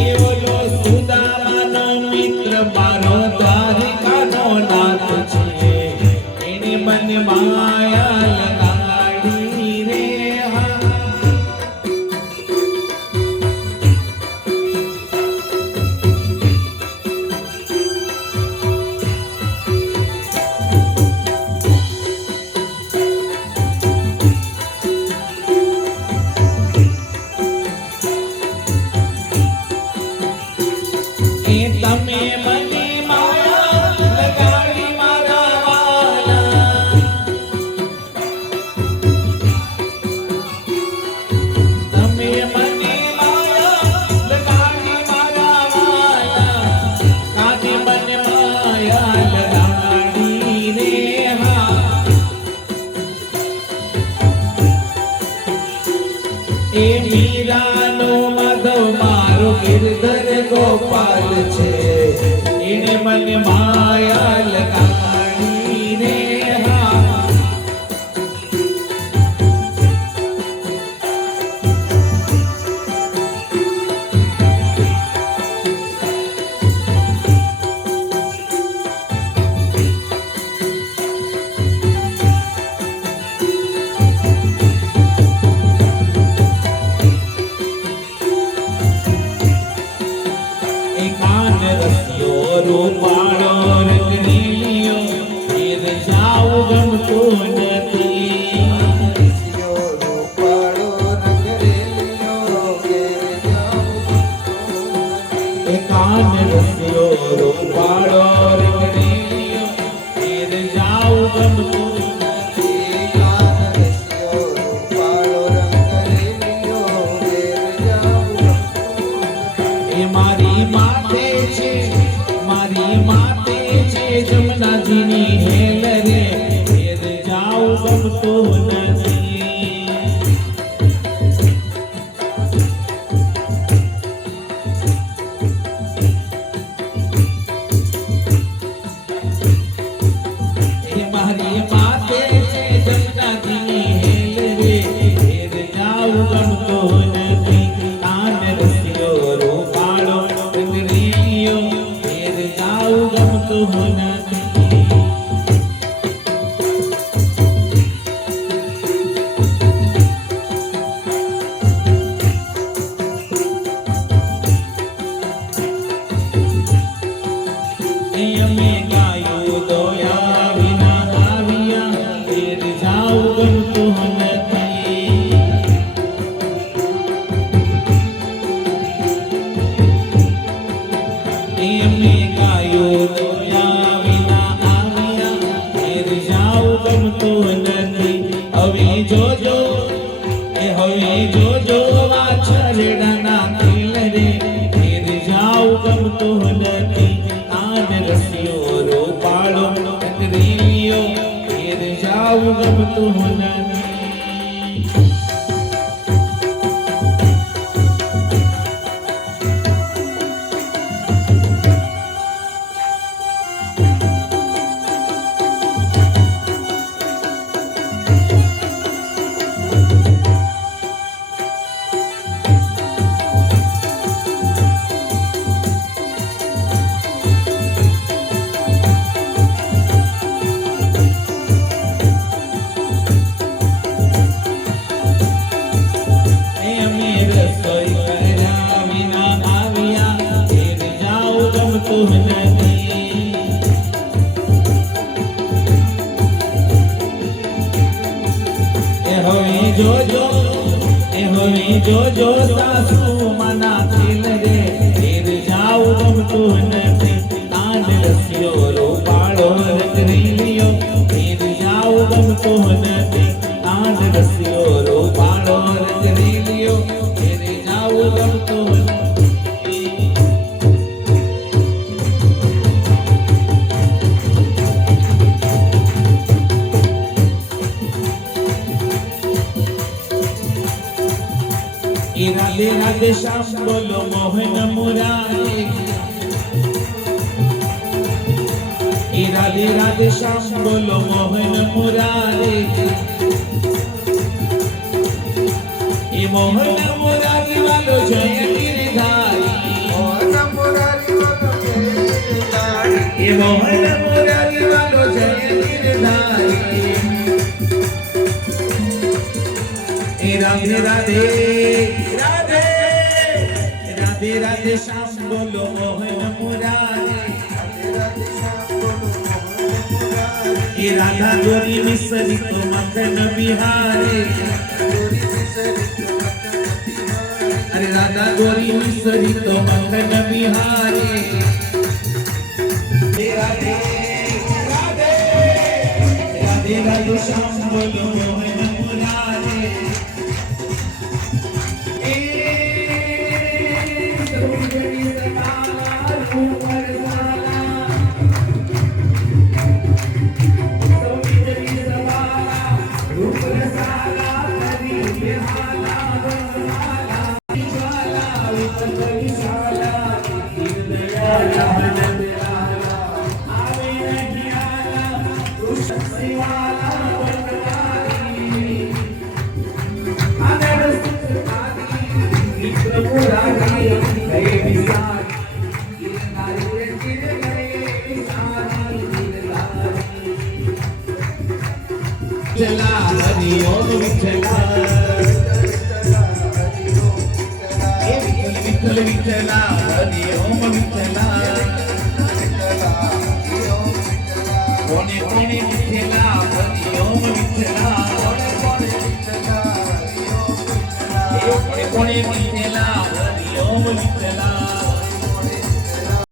એ ઓલો સુદામાનો મિત્ર મારો દ્વારિકાનો નાથ છે, એને મને માયા લગાડી રે હા. એ તમે મને માયા લગાડી મારા વાલા, તમે મને માયા લગાડી મારા વાલા, કાને મને માયા લગાડી રે હા. એ મીરાનો માધવ મારો ગિરધર ગોપાલ છે, એને મને માયા લગાડી રે હા. નથી કાન રસ્યો રૂપાળો રંગરીલિયો ઘેર જાવું ગમતું નથી અમે ગાયો દોયા વિના આવ્યા ઘેર જાવું ગમતું નથી અમે ગાયો દોયા વિના આવ્યા ઘેર જાવું ગમતું નથી હવે જોજો હવે જોજો વાછરડાના ખેલ રે ઘેર જાવું ગમતું નથી કાન રસ્યો રૂપાળો રંગરીલિયો ઘેર જાવું ગમતું નથી અમે રસોઈ કર્યા વિના આવ્યા ઘેર જાવું ગમતું નથી હવે જોજો સાસુ મના ખેલ રે ઘેર જાવું ગમતું નથી કાન રસ્યો રૂપાળો રંગરીલિયો ઘેર જાવું ગમતું નથી કાન રસ્યો રૂપાળો રંગરીલિયો ઘેર જાવું ગમતું નથી રાધે રાધે શ્યામ બોલો મોહન મુરારી રાધે રાધે શ્યામ બોલો મોહન મુરારી મોહન મુરારી વાલો જય ગિરધારી મોહન મુરારી વાલો જય ગિરધારી મોહન મુરારી વાલો જય ગિરધારી રાધે રાધે રાધે રાધે રાધે શ્યામ બોલો મોહન મુરારી રાધા ગોરી મિસરી તો મદન બિહારી અરે રાધા ગોરી મિસરી તો મદન બિહારી રાધે રાધે રાધે રાધે શ્યામ બોલો મોહન મુરારી હરિ ઓમ વિઠ્ઠલા વિઠ્ઠલ વિઠ્ઠલા હરિ ઓમ વિઠ્ઠલા કોને કોને વિઠ્ઠલા હરિ ઓમ વિઠ્ઠલા કોને કોને વિઠ્ઠલા હરિ ઓમ વિઠ્ઠલા